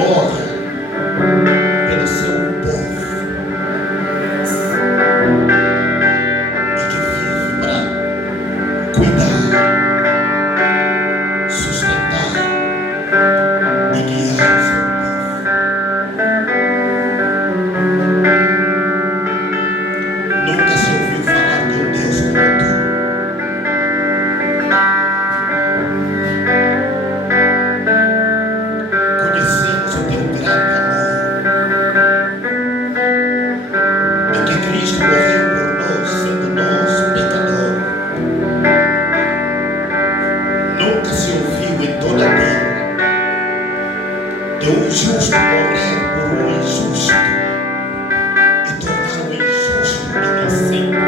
morre pelo seu povo e que vive para cuidar, sustentar e guiar o seu povo. Nunca se ouviu falar de um Deus como tu. Conhecemos o teu grande amor, em que Cristo morreu por nós, sendo nós pecadores. Nunca se ouviu em toda a terra de um justo morrer por um injusto e tornar o injusto inocente.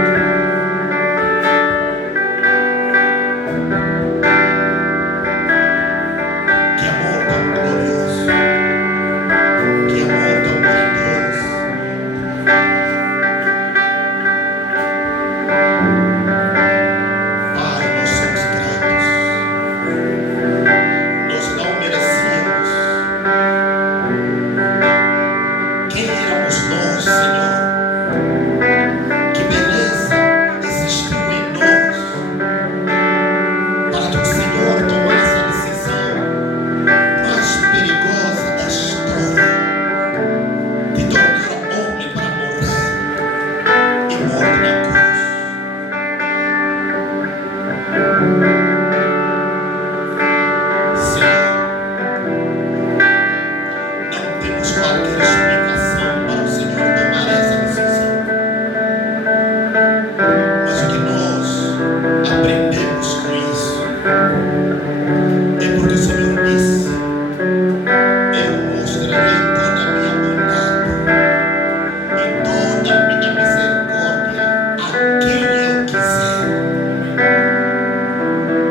Que amor tão glorioso, que amor tão grandioso. Pai, nós somos gratos. Nós não merecíamos. Quem éramos nós, Senhor? Que beleza existiu em nós para que o Senhor tomasse a decisão mais perigosa da história de tornar homem para morrer e morrer na cruz. Senhor, não temos qualquer explicação para o Senhor tomar essa decisão. Mas o que nós aprendemos com isso é porque o Senhor disse: eu mostrarei toda a minha bondade e toda a minha misericórdia a quem eu quiser.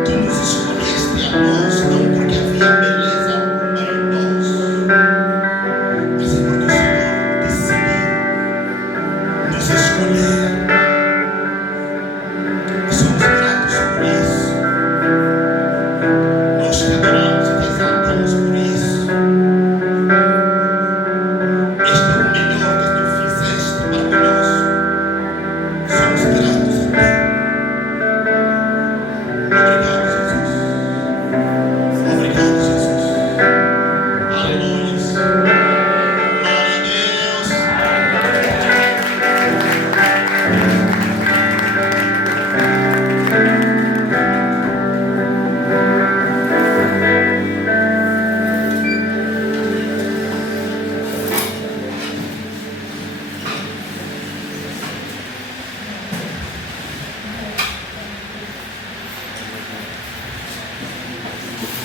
Tu nos escolheste a nós não porque havia beleza alguma em nós, mas é porque o Senhor decidiu nos escolher. E somos gratos por isso. Nós te adoramos e te exaltamos por isso. Este é o melhor que tu fizeste para conosco. Somos gratos a ti. Obrigado, Jesus. Obrigado, Jesus. Aleluia. Glória a Deus.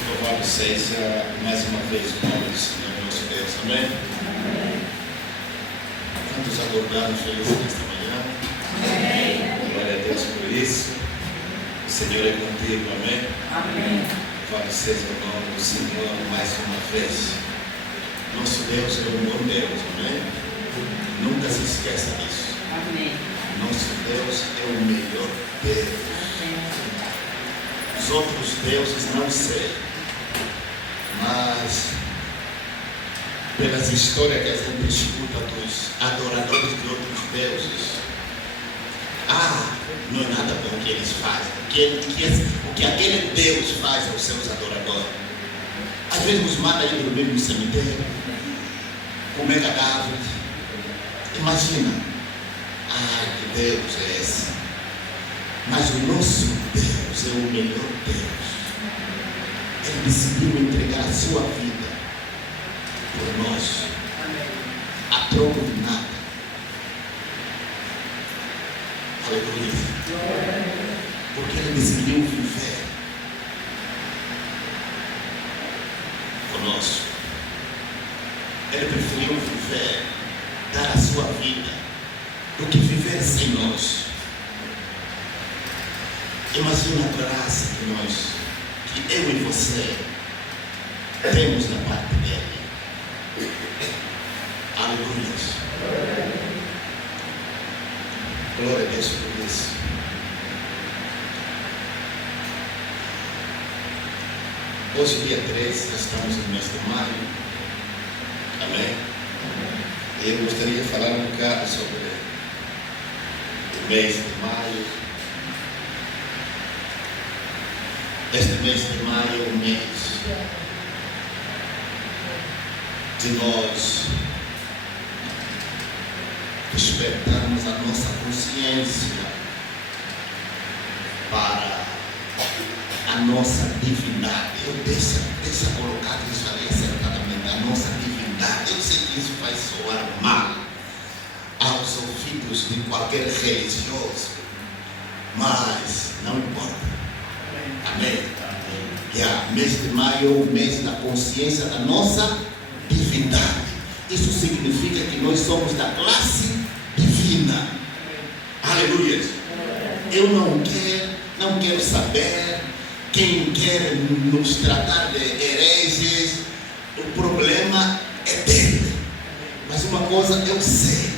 Louvado seja mais uma vez o nome do Senhor nosso Deus. Amém? Quantos acordaram felizes nesta manhã? Glória a Deus por isso. O Senhor é contigo. Amém? Louvado seja o nome do Senhor mais uma vez. Nosso Deus é um bom Deus. Amém? Nunca se esqueça disso. Nosso Deus é o melhor Deus. Os outros deuses não sei, mas pelas histórias que a gente escuta dos adoradores de outros deuses, não é nada bom o que eles fazem, o que aquele Deus faz aos seus adoradores. Às vezes nos manda ir dormir no cemitério, comer cadáveres. Imagina, que Deus é esse? Mas o nosso Deus é o melhor Deus. Ele decidiu entregar a sua vida por nós, a troco de nada. Aleluia. Porque ele decidiu viver conosco. Ele preferiu viver, dar a sua vida, do que viver sem nós. Imagina a graça que eu e você temos da parte dele. Aleluia. Glória a Deus por isso. Hoje, dia 13, estamos no mês de maio. Amém? Eu gostaria de falar um bocado sobre o mês de maio. Este mês de maio é um mês de nós despertarmos a nossa consciência para a nossa divindade. Deixa colocar isso ali acertadamente, a nossa divindade. Eu sei que isso vai soar mal aos ouvidos de qualquer religioso, mas não importa. Amém? Mês de maio é o mês da consciência da nossa divindade. Isso significa que nós somos da classe divina. Aleluia. Eu não quero saber quem quer nos tratar de hereges. O problema é dele. Mas uma coisa eu sei,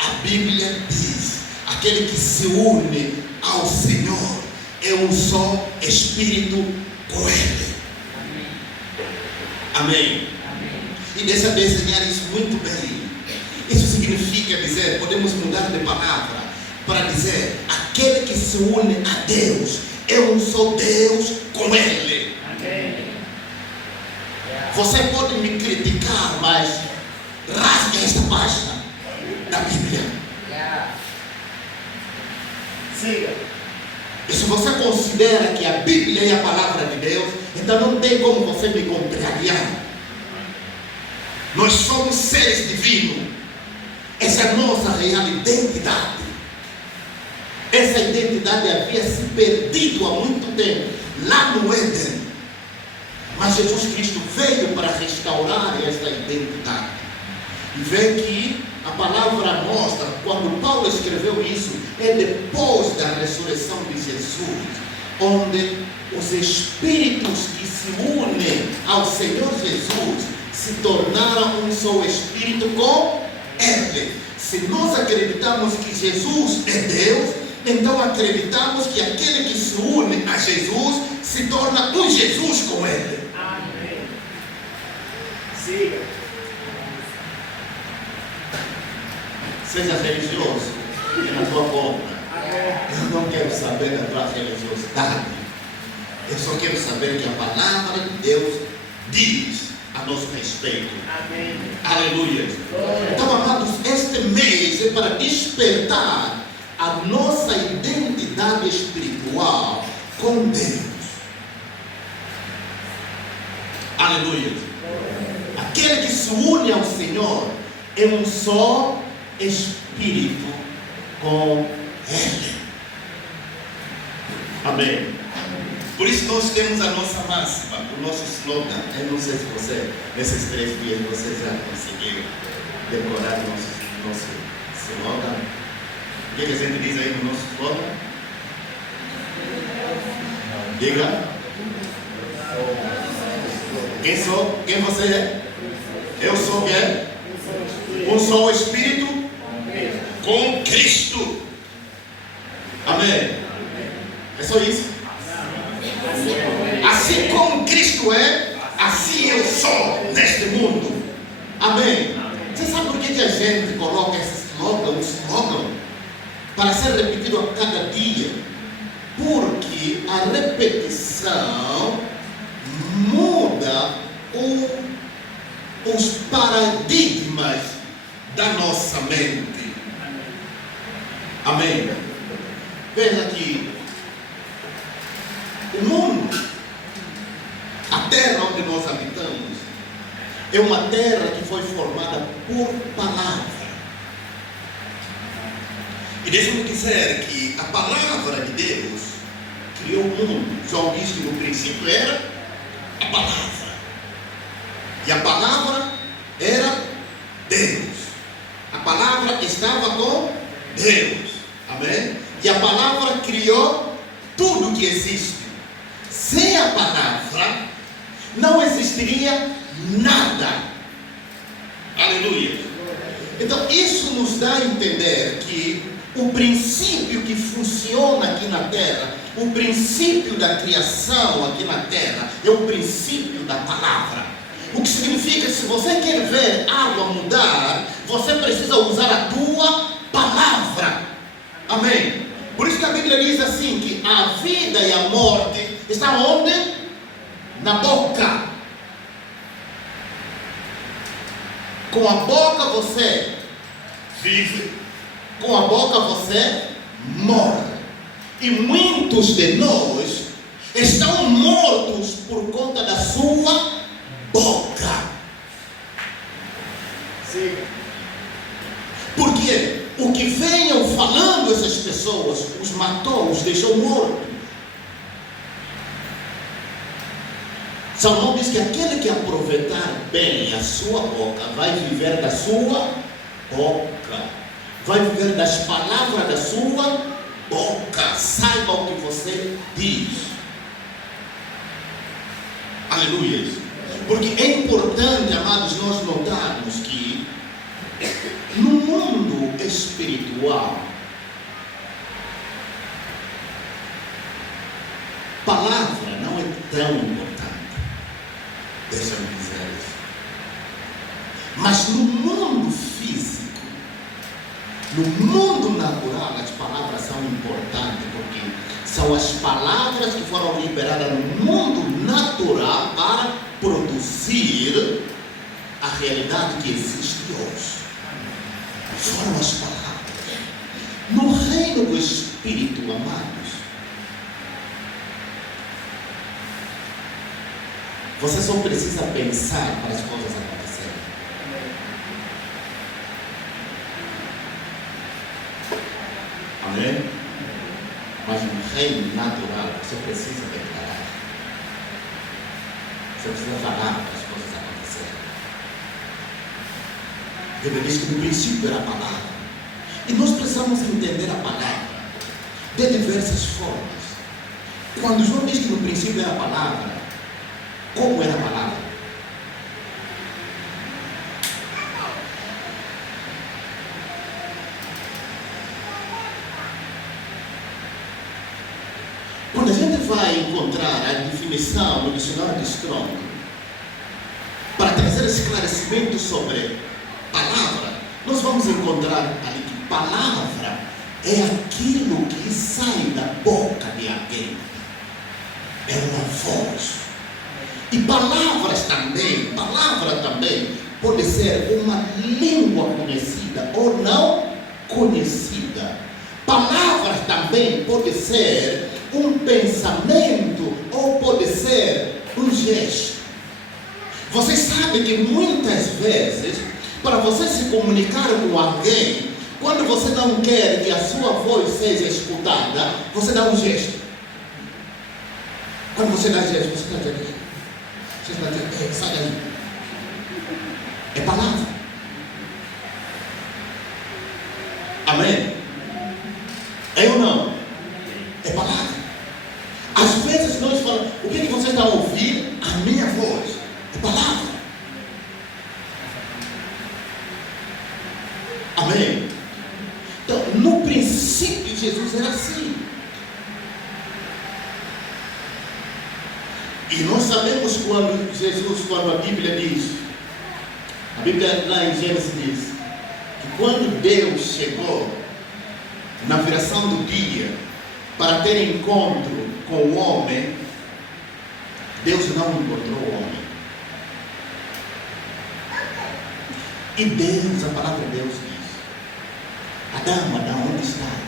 a Bíblia diz: aquele que se une ao Senhor é um só espírito com Ele. Amém. E deixa eu desenhar isso muito bem. Isso significa dizer, podemos mudar de palavra para dizer: aquele que se une a Deus é um só Deus com Ele. Amém. Você pode me criticar, mas rasgue esta página da Bíblia. Siga. E se você considera que a Bíblia é a palavra de Deus, então não tem como você me contrariar. Nós somos seres divinos. Essa é a nossa real identidade. Essa identidade havia se perdido há muito tempo, lá no Éden. Mas Jesus Cristo veio para restaurar esta identidade. E vê que a palavra mostra, quando Paulo escreveu isso, é depois da ressurreição de Jesus, onde os espíritos que se unem ao Senhor Jesus se tornaram um só espírito com Ele. Se nós acreditamos que Jesus é Deus, então acreditamos que aquele que se une a Jesus se torna um Jesus com Ele. Amém. Siga. Seja religioso na tua conta. Eu não quero saber da tua religiosidade. Eu só quero saber que a palavra de Deus diz a nosso respeito. Amém. Aleluia. Então, amados, este mês é para despertar a nossa identidade espiritual com Deus. Aleluia. Aquele que se une ao Senhor é um só espírito com Ele. Amém. Por isso nós temos a nossa máxima, o nosso slogan. Eu não sei se você, nesses 3 dias, você já conseguiu decorar nosso slogan. O que a gente diz aí no nosso slogan? Diga. Quem sou? Quem você é? Eu sou quem? Um só espírito com Cristo. Amém. É só isso. Assim como Cristo é, assim eu sou neste mundo. Amém. Você sabe por que a gente coloca esse slogan para ser repetido a cada dia? Porque a repetição muda os paradigmas da nossa mente. Amém. Veja que o mundo, a terra onde nós habitamos, é uma terra que foi formada por palavra. E deixa-me dizer que a palavra de Deus criou o mundo. João diz que no princípio era a palavra. E a palavra era Deus. A palavra estava com Deus. Amém? E a palavra criou tudo que existe. Sem a palavra não existiria nada. Aleluia. Então isso nos dá a entender que o princípio que funciona aqui na terra, o princípio da criação aqui na terra, é o princípio da palavra. O que significa que se você quer ver algo mudar, você precisa usar a tua palavra. Amém? Por isso que a Bíblia diz assim, que a vida e a morte estão onde? Na boca. Com a boca você vive, com a boca você morre. E muitos de nós estão mortos por conta da sua boca. Sim. Porque o que venham falando essas pessoas os matou, os deixou mortos. Salomão diz que aquele que aproveitar bem a sua boca vai viver da sua boca, vai viver das palavras da sua boca. Saiba o que você diz. Aleluia. Porque é importante, amados, nós notarmos que no mundo espiritual, palavra não é tão importante. Deixa-me dizer isso. Mas no mundo físico, no mundo natural, as palavras são importantes, porque são as palavras que foram liberadas no mundo natural para produzir a realidade que existe hoje. Foram as palavras. No reino do Espírito, amados, você só precisa pensar para as coisas acontecerem. Amém? Mas no reino natural, você precisa declarar. Você precisa falar para as coisas acontecerem. A Bíblia diz que no princípio era a palavra. E nós precisamos entender a palavra de diversas formas. Quando João diz que no princípio era a palavra, como era a palavra? Quando a gente vai encontrar a definição no dicionário de Strong, para trazer esclarecimento sobre palavra, nós vamos encontrar ali que palavra é aquilo que sai da boca de alguém. É uma voz. E palavra também pode ser uma língua conhecida ou não conhecida. Palavras também pode ser um pensamento ou pode ser um gesto. Vocês sabem que muitas vezes, para você se comunicar com alguém, quando você não quer que a sua voz seja escutada, você dá um gesto. Quando você dá gesto, você está dizendo, você está dizendo, sai daí. É palavra. Amém? É ou não? É palavra. Às vezes nós falamos, o que você está ouvindo? A minha voz. É palavra. Amém? Então, no princípio, Jesus era assim. E nós sabemos quando a Bíblia diz, a Bíblia lá em Gênesis diz, que quando Deus chegou na viração do dia para ter encontro com o homem, Deus não encontrou o homem. E Deus, a palavra de Deus diz, Adão, Adão, onde estás?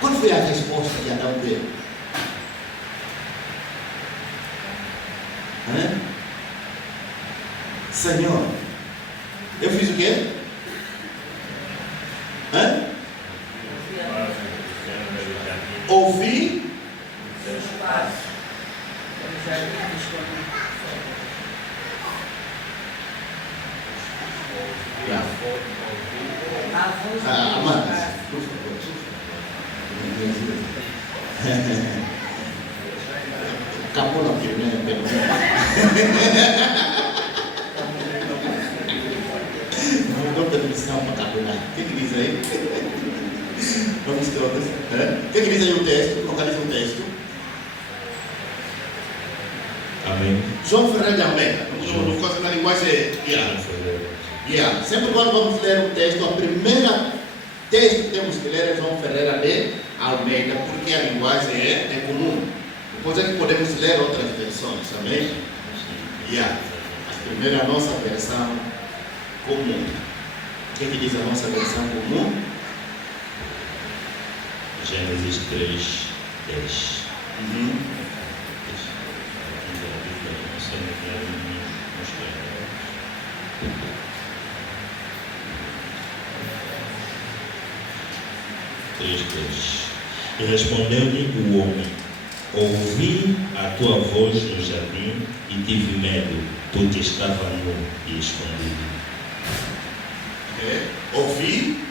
Qual foi a resposta que Adão deu? Senhor, eu fiz o quê? Ouvi. Amados, por favor. Acabou não, né? Não dou permissão para cabular. O que diz aí? Vamos todos. O que diz aí o texto? Localiza o texto. Amém. João Ferreira de Almeida. No caso da linguagem sempre quando vamos ler um texto, a primeira texto que temos que ler é João Ferreira de Almeida, porque a linguagem é comum. Depois é que podemos ler outras versões, amém? A primeira a nossa versão comum. O que diz a nossa versão comum? Gênesis 3, 10. E respondeu-lhe o homem: ouvi a tua voz no jardim e tive medo, porque estava nu e escondido. Ouvi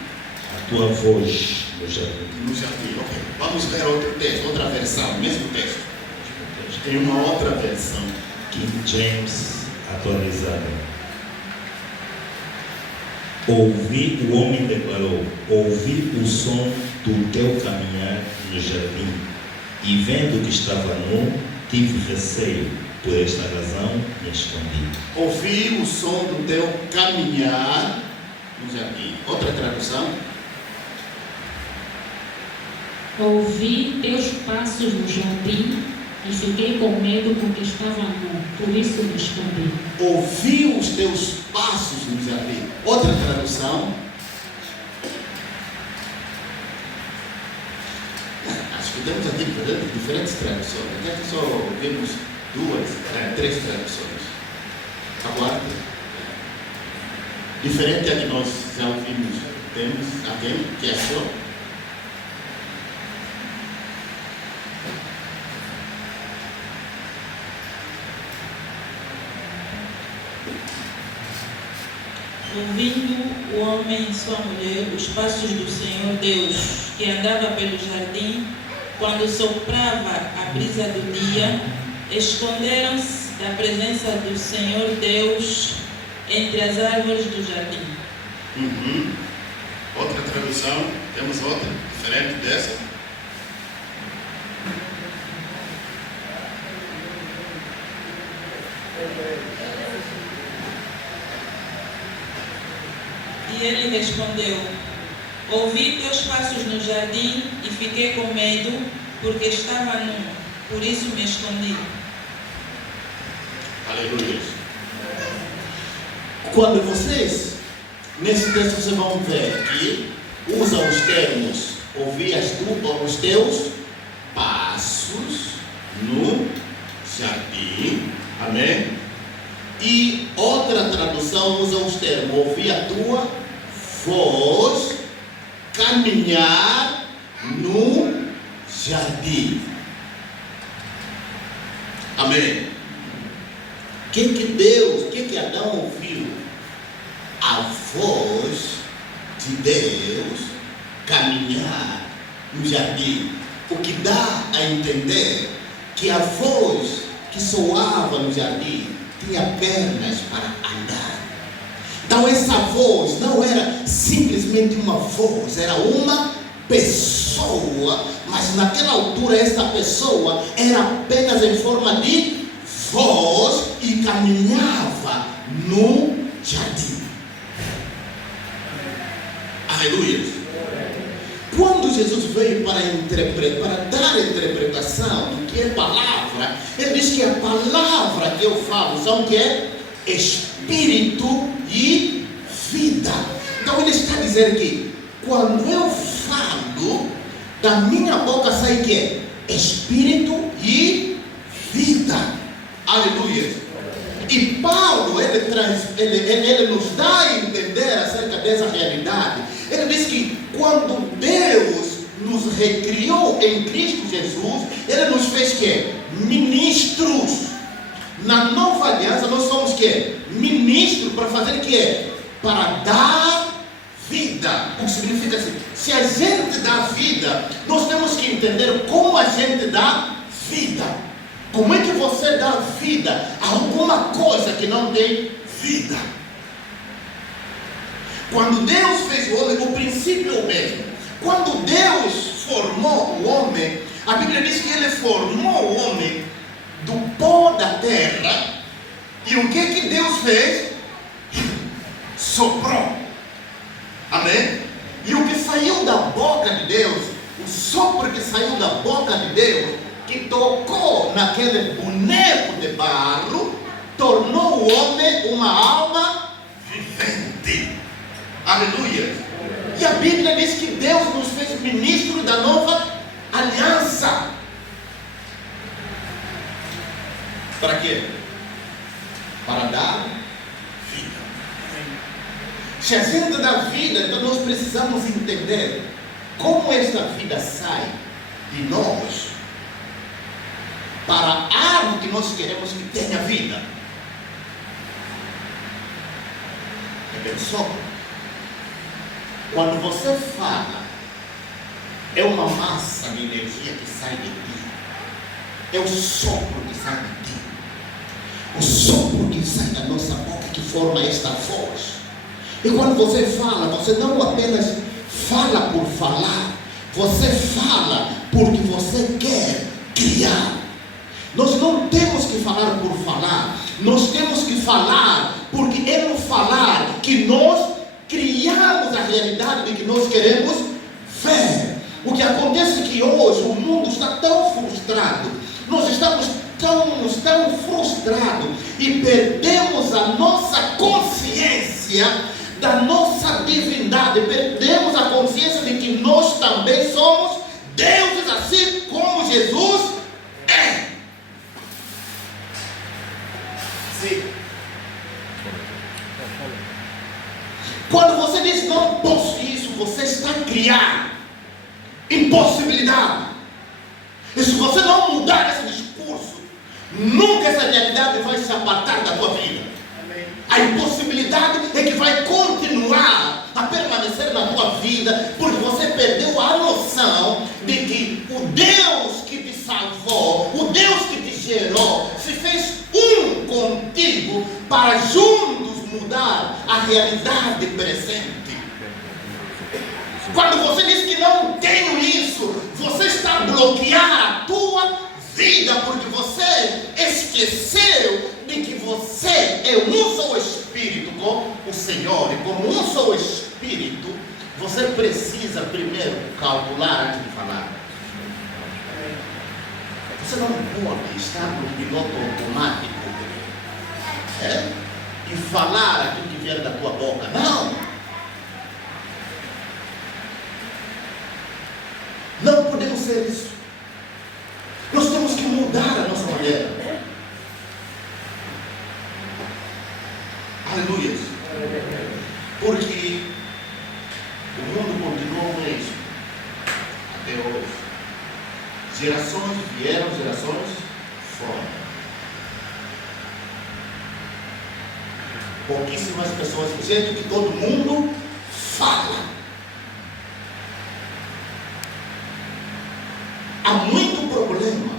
a tua voz no jardim. No jardim, ok. Vamos ler outro texto, outra versão, mesmo texto. Tem uma outra versão. King James atualizada. O homem declarou: ouvi o som do teu caminhar no jardim, e vendo que estava nu, tive receio, por esta razão me escondi. Ouvi o som do teu caminhar no jardim. Outra tradução. Ouvi teus passos no jardim e fiquei com medo porque estava nu, por isso me escondi. Ouvi os teus passos no jardim. Outra tradução. Acho que temos aqui diferentes traduções. Até que só ouvimos três traduções. Aguarde. Diferente a que nós já ouvimos. Temos alguém que achou? Ouvindo o homem e sua mulher os passos do Senhor Deus, que andava pelo jardim, quando soprava a brisa do dia, esconderam-se da presença do Senhor Deus entre as árvores do jardim. Outra tradução, temos outra, diferente dessa. E ele respondeu: ouvi teus passos no jardim e fiquei com medo, porque estava nu, por isso me escondi. Aleluia. Quando vocês, nesse texto, vocês vão ver que usa os termos: ouvi os teus passos no jardim. Amém? E outra tradução usa os termos: ouvi a tua voz caminhar no jardim. Amém? O que Adão ouviu? A voz de Deus caminhar no jardim. O que dá a entender que a voz que soava no jardim tinha pernas para andar. Então essa voz não era simplesmente uma voz, era uma pessoa, mas naquela altura essa pessoa era apenas em forma de voz e caminhava no jardim. Aleluia. Quando Jesus veio para dar a interpretação do que é palavra, ele diz que a palavra que eu falo são que é espírito e vida. Então ele está dizendo que quando eu falo, da minha boca sai que é espírito e vida. Aleluia. E Paulo, ele nos dá a entender acerca dessa realidade. Ele diz que quando Deus nos recriou em Cristo Jesus, ele nos fez que? Ministros. Na nova aliança nós somos que? Ministros para fazer que? Para dar vida. O que significa assim? Se a gente dá vida, nós temos que entender como a gente dá vida. Como é que você dá vida a alguma coisa que não tem vida? Quando Deus fez o homem, o princípio é o mesmo. Quando Deus formou o homem, a Bíblia diz que ele formou o homem do pó da da terra. E o que Deus fez? Soprou. Amém? E o que saiu da boca de Deus, o sopro que saiu da boca de Deus, que tocou naquele boneco de barro, tornou o homem uma alma vivente. Aleluia. E a Bíblia diz que Deus nos fez ministro da nova aliança. Para quê? Para dar vida. Se a gente dá vida, então nós precisamos entender como esta vida sai de nós para algo que nós queremos que tenha vida. Pensou? Quando você fala, é uma massa de energia que sai de ti. É o sopro que sai de ti. O sopro que sai da nossa boca que forma esta voz. E quando você fala, você não apenas fala por falar, você fala porque você quer criar. Nós não temos que falar por falar, nós temos que falar porque é no falar que nós criamos a realidade de que nós queremos ver. O que acontece é que hoje o mundo está tão frustrado, nós estamos tão frustrados e perdemos a nossa consciência da nossa divindade, perdemos a consciência de que nós também somos deuses, assim como Jesus é. Sim. Quando você diz não posso isso, você está a criar impossibilidade. E se você não mudar esse discurso, nunca essa realidade vai se apartar da tua vida. A impossibilidade é que vai continuar a permanecer na tua vida, porque você perdeu a noção de que o Deus que te salvou, o Deus que te gerou, se fez um contigo para juntos mudar a realidade presente. Quando você diz que não tenho isso, você está a bloquear a tua vida, porque você esqueceu de que você é um só espírito com o Senhor. E como um só espírito, você precisa primeiro calcular antes de falar. Você não pode estar no piloto automático e falar aquilo que vier da tua boca. Não! Não podemos ser isso. Nós temos que mudar a nossa maneira. Aleluia. Porque o mundo continua o mesmo até hoje. Gerações vieram, gerações foram. Pouquíssimas pessoas, do jeito que todo mundo fala. Há muito problema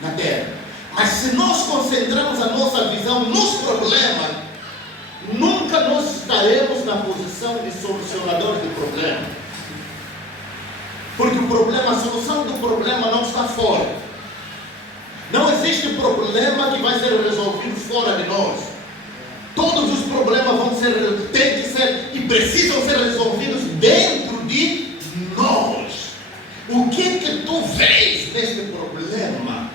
na terra, mas se nós concentrarmos a nossa visão nos problemas, nunca nós estaremos na posição de solucionadores do problema. Porque o problema, a solução do problema não está fora. Não existe problema que vai ser resolvido fora de nós. Todos os problemas têm que ser e precisam ser resolvidos dentro de nós. O que tu vês neste problema?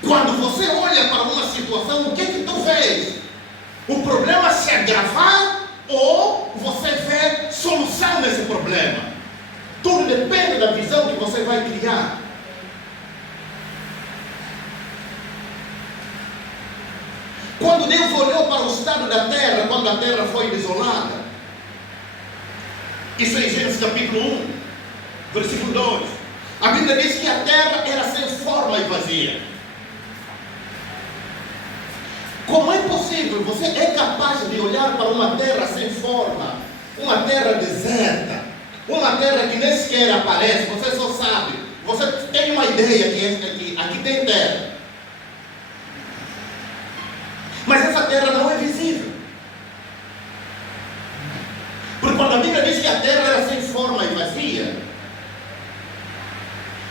Quando você olha para uma situação, o que tu vês? O problema se agravar ou você vê solução nesse problema? Tudo depende da visão que você vai criar. Quando Deus olhou para o estado da terra, quando a terra foi desolada, isso é em Gênesis capítulo 1, versículo 2. A Bíblia diz que a terra era sem forma e vazia. Como é possível? Você é capaz de olhar para uma terra sem forma, uma terra deserta, uma terra que nem sequer aparece, você só sabe, você tem uma ideia que aqui tem terra. Mas essa terra não é visível. Porque quando a Bíblia diz que a terra era sem forma e vazia,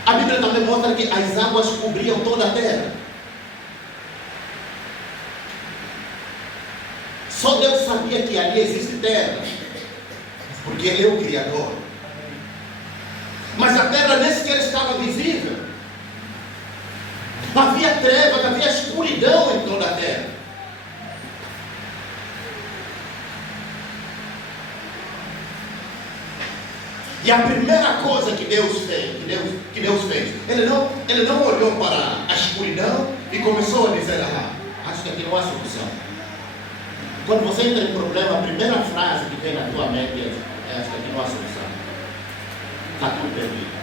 a Bíblia também mostra que as águas cobriam toda a terra. Só Deus sabia que ali existe terra, porque Ele é o Criador. Mas a terra nem sequer estava visível. Havia trevas, havia escuridão em toda a terra. E a primeira coisa que Deus fez, Ele não olhou para a escuridão e começou a dizer: acho que aqui não há solução. Quando você entra em problema, a primeira frase que vem na tua mente é: acho que aqui não há solução. Está tudo perdido.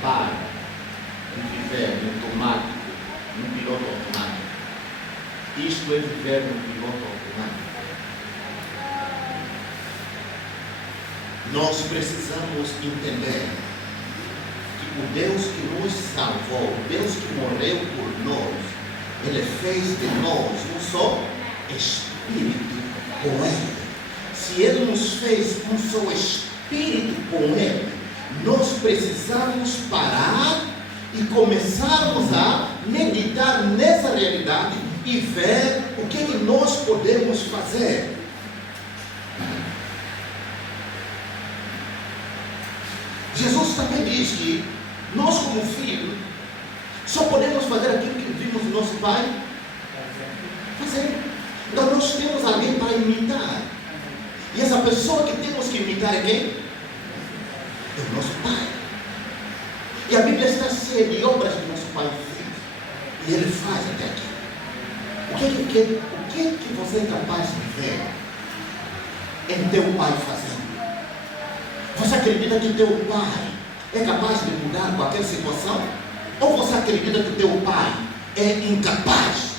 Para de viver no automático, no piloto automático. Isto é viver no piloto automático. Nós precisamos entender que o Deus que nos salvou, o Deus que morreu por nós, Ele fez de nós um só espírito com Ele. Se Ele nos fez um só espírito com Ele, nós precisamos parar e começarmos a meditar nessa realidade e ver o que nós podemos fazer. Jesus também diz que nós, como filhos, só podemos fazer aquilo que vimos o nosso Pai fazer. Então nós temos alguém para imitar. E essa pessoa que temos que imitar é quem? É o nosso Pai. E a Bíblia está cheia de obras que o nosso Pai fez. E Ele faz até aqui. O que você é capaz de ver em teu Pai fazendo? Você acredita que teu Pai é capaz de mudar qualquer situação? Ou você acredita que teu Pai é incapaz?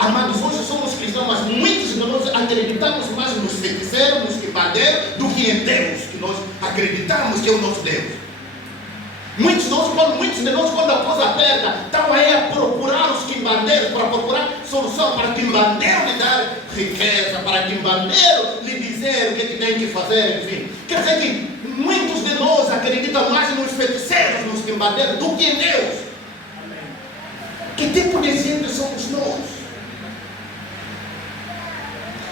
Amados, hoje somos cristãos, mas muitos de nós acreditamos mais nos feiticeiros, nos quimbandeiros, do que em Deus, que nós acreditamos que é o nosso Deus. Muitos de nós, quando a coisa aperta, estão aí a procurar os quimbandeiros, para procurar solução, para quimbandeiro lhe dar riqueza, para quimbandeiro lhe dizer o que tem que fazer, enfim. Quer dizer que muitos de nós acreditam mais nos feiticeiros, nos quimbandeiros, do que em Deus. Que tipo de gente somos nós?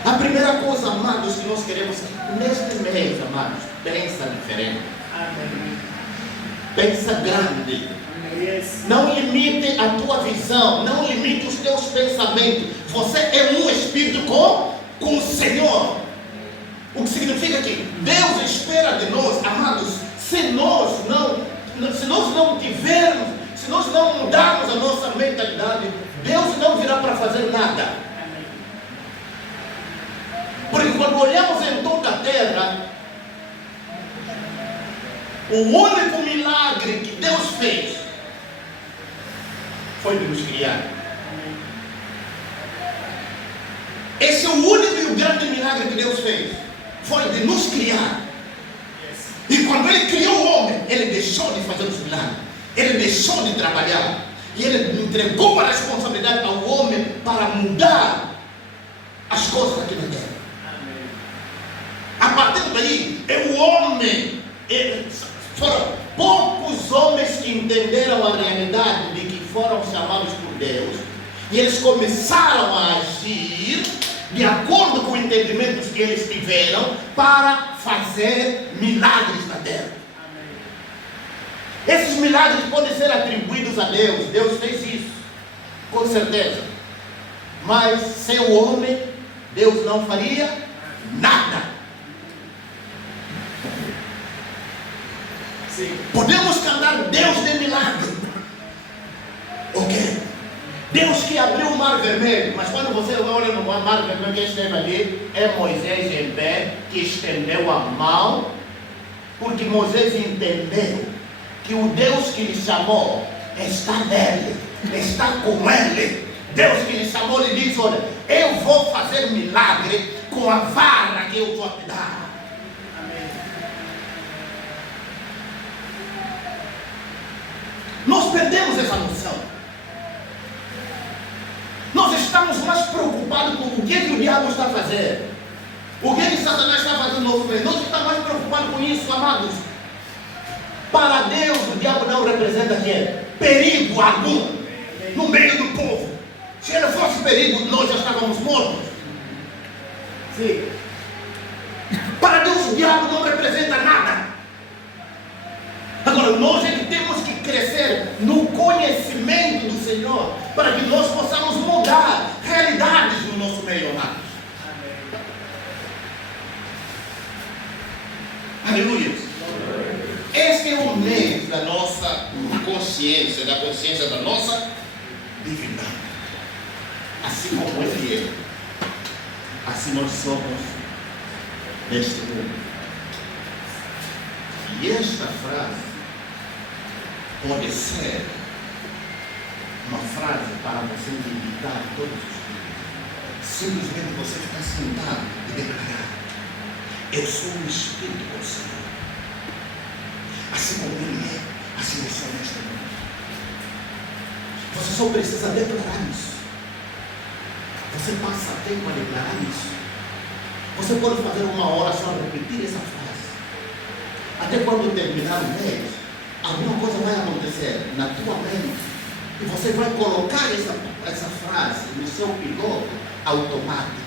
A primeira coisa, amados, que nós queremos neste mês, amados, pensa diferente. Amém. Pensa grande. Yes. Não limite a tua visão, não limite os teus pensamentos. Você é um espírito com o Senhor. O que significa que Deus espera de nós, amados, se nós não tivermos, se nós não mudarmos a nossa mentalidade, Deus não virá para fazer nada. Porque quando olhamos em toda a terra, o único milagre que Deus fez foi de nos criar. Esse é o único e o grande milagre que Deus fez. Foi de nos criar. E quando Ele criou o homem, Ele deixou de fazer os milagres. Ele deixou de trabalhar. E Ele entregou a responsabilidade ao homem para mudar as coisas aqui na terra. A partir daí, é o homem. Foram poucos homens que entenderam a realidade de que foram chamados por Deus. E eles começaram a agir de acordo com o entendimento que eles tiveram para fazer milagres na terra. Amém. Esses milagres podem ser atribuídos a Deus. Deus fez isso, com certeza. Mas sem o homem, Deus não faria nada. Sim. Podemos cantar Deus de milagre. Ok? Deus que abriu o mar vermelho. Mas quando você olha no mar vermelho, quem esteve ali é Moisés em pé, que estendeu a mão, porque Moisés entendeu que o Deus que lhe chamou está nele, está com ele. Deus que lhe chamou lhe diz: olha, eu vou fazer milagre com a vara que eu vou te dar. Nós perdemos essa noção. Nós estamos mais preocupados com o que o diabo está fazendo. O que Satanás está fazendo no nosso meio. Nós estamos mais preocupados com isso, amados. Para Deus, o diabo não representa quê? Perigo algum no meio do povo. Se ele fosse perigo, nós já estávamos mortos. Sim. Para Deus o diabo não representa nada. Agora, nós é que temos que crescer no conhecimento do Senhor, para que nós possamos mudar realidades no nosso meio, amados. Aleluia. Este é o meio da nossa consciência, da consciência da nossa divindade. Assim como Ele é, assim nós somos neste mundo. E esta frase pode ser uma frase para você meditar todos os dias. Simplesmente você ficar sentado e declarar: eu sou o Espírito do Senhor. Assim como Ele é, assim eu sou neste mundo. Você só precisa declarar isso. Você passa tempo a declarar isso. Você pode fazer uma hora só repetir essa frase. Até quando terminar o mês, alguma coisa vai acontecer na tua mente e você vai colocar essa frase no seu piloto automático.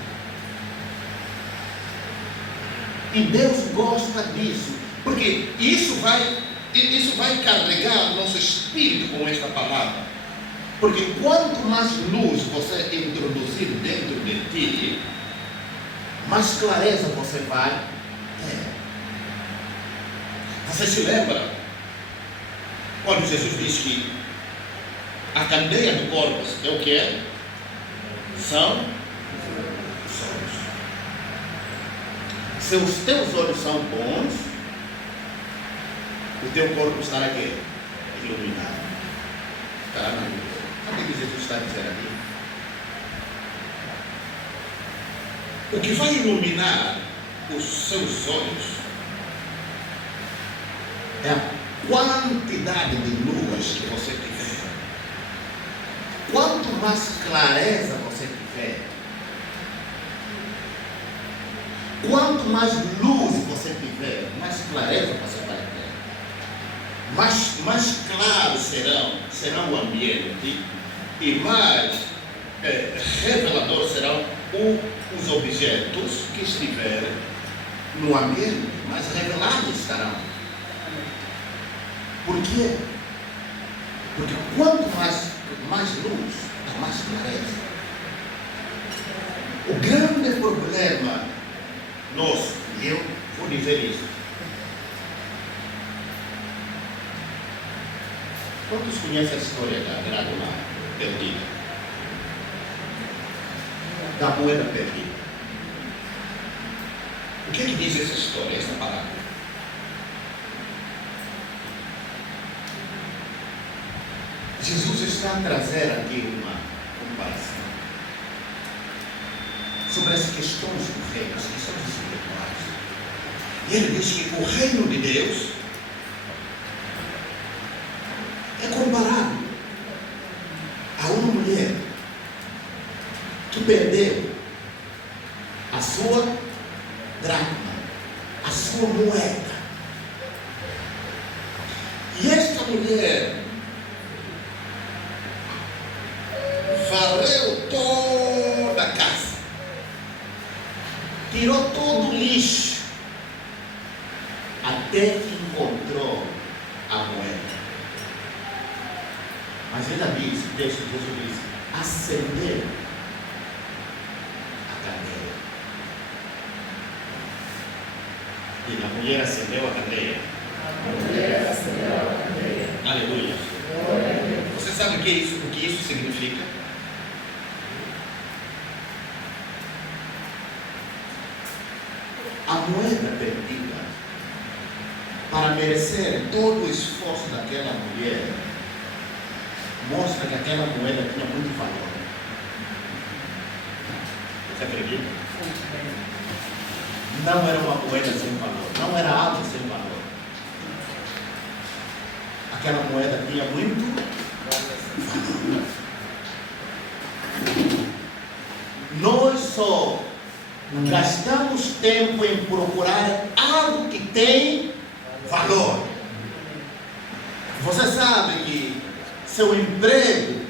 E Deus gosta disso, porque isso vai carregar o nosso espírito com esta palavra. Porque quanto mais luz você introduzir dentro de ti, mais clareza você vai ter. Você se lembra quando Jesus disse que a candeia do corpo é o que é? São os olhos. Se os teus olhos são bons, o teu corpo estará aqui, iluminado. Estará na luz. Sabe o que Jesus está dizendo aqui? O que vai iluminar os seus olhos é a quantidade de luz que você tiver. Quanto mais clareza você tiver, quanto mais luz você tiver, mais clareza você vai ter. Mais claro serão o ambiente e mais revelador serão os objetos que estiverem no ambiente, mais revelados estarão. Por quê? Porque quanto mais luz, mais clareza. O grande problema nosso, e eu vou dizer isso, quantos conhecem a história da grágula perdida? Da moeda perdida. O que diz essa história, essa palavra? Jesus está a trazer aqui uma comparação sobre as questões do reino, as questões espirituais. E ele diz que o reino de Deus é comparado a uma mulher que perdeu a sua dracma, a sua moeda. E esta mulher varreu toda a casa, tirou todo o lixo, até que encontrou a moeda. Mas ela diz, o texto de Jesus diz, acendeu a candeia. E a mulher acendeu a candeia. Aleluia. Você sabe o que isso significa? A moeda perdida, para merecer todo o esforço daquela mulher, mostra que aquela moeda tinha muito valor. Você acredita? Não era uma moeda sem valor, não era algo sem valor. Aquela moeda tinha muito valor. Nós só gastamos tempo em procurar algo que tem valor. Você sabe que seu emprego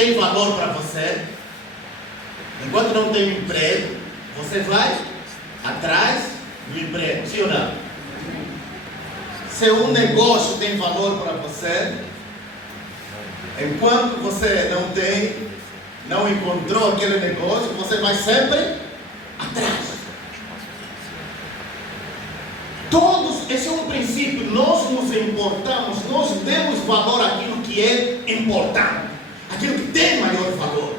tem valor para você. Enquanto não tem emprego, você vai atrás do emprego, sim ou não? Se um negócio tem valor para você, enquanto você não encontrou aquele negócio, você vai sempre atrás. Todos, esse é um princípio, nós nos importamos, nós demos valor àquilo que é importante, aquilo que tem maior valor.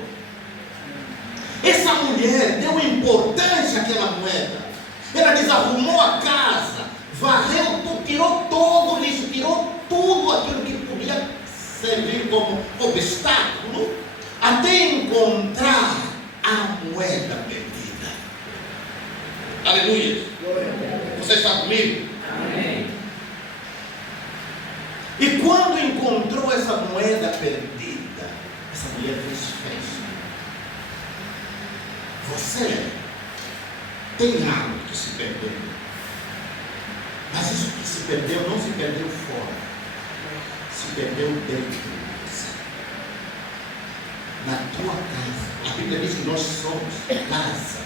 Essa mulher deu importância àquela moeda. Ela desarrumou a casa, varreu, tirou todo o lixo, tirou tudo aquilo que podia servir como obstáculo, até encontrar a moeda perdida. Aleluia! Você está comigo? Amém. E quando encontrou essa moeda perdida, essa mulher fez. Você tem algo que se perdeu. Mas isso que se perdeu não se perdeu fora. Se perdeu dentro de você. Na tua casa. A Bíblia diz que nós somos casa.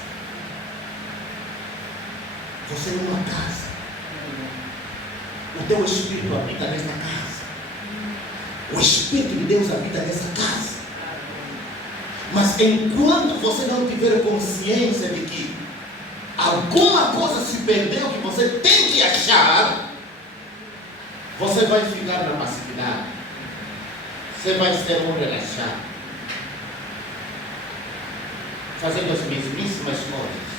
Você é uma casa. O teu Espírito habita nesta casa. O Espírito de Deus habita nessa casa. Mas enquanto você não tiver consciência de que alguma coisa se perdeu que você tem que achar, você vai ficar na passividade. Você vai ser um relaxado, fazendo as mesmíssimas coisas.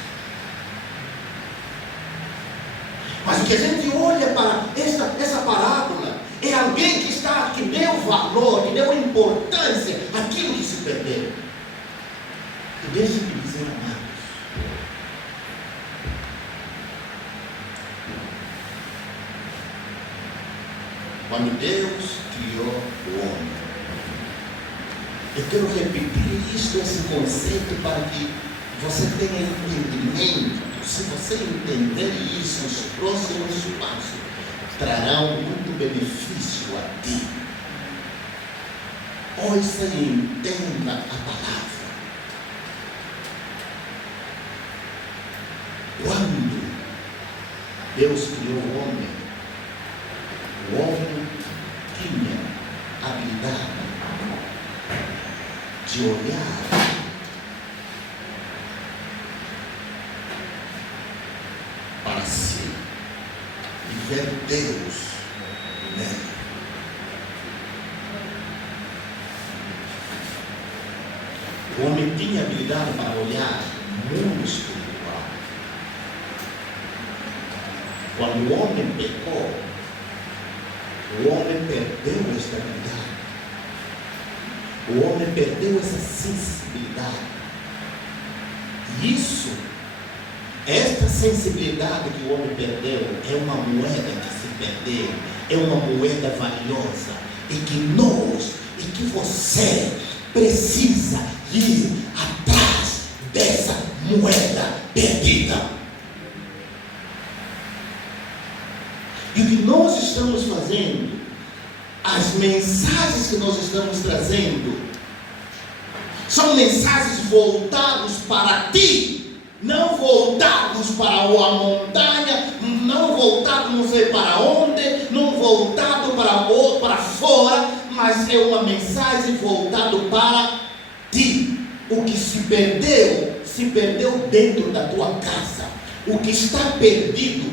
Mas o que a gente olha para essa parábola é alguém que deu valor, que deu importância àquilo que se perdeu. E deixe-me dizer, amados, quando Deus criou o homem, eu quero repetir esse conceito para que você tenha entendimento. Se você entender isso, os próximos passos trarão muito benefício a ti. Ouça e entenda a palavra. Quando Deus criou o homem tinha a habilidade de olhar para si e ver Deus nele. O homem tinha habilidade para olhar no mundo espiritual. Quando o homem pecou, o homem perdeu esta habilidade. O homem perdeu essa sensibilidade. E esta sensibilidade que o homem perdeu é uma moeda que se perdeu, é uma moeda valiosa, e que você precisa ir atrás dessa moeda perdida. E o que nós estamos fazendo, as mensagens que nós estamos trazendo, são mensagens voltadas para ti, não voltados para a montanha, não voltados não sei para onde, não voltado para fora, mas é uma mensagem voltada para ti. O que se perdeu dentro da tua casa. O que está perdido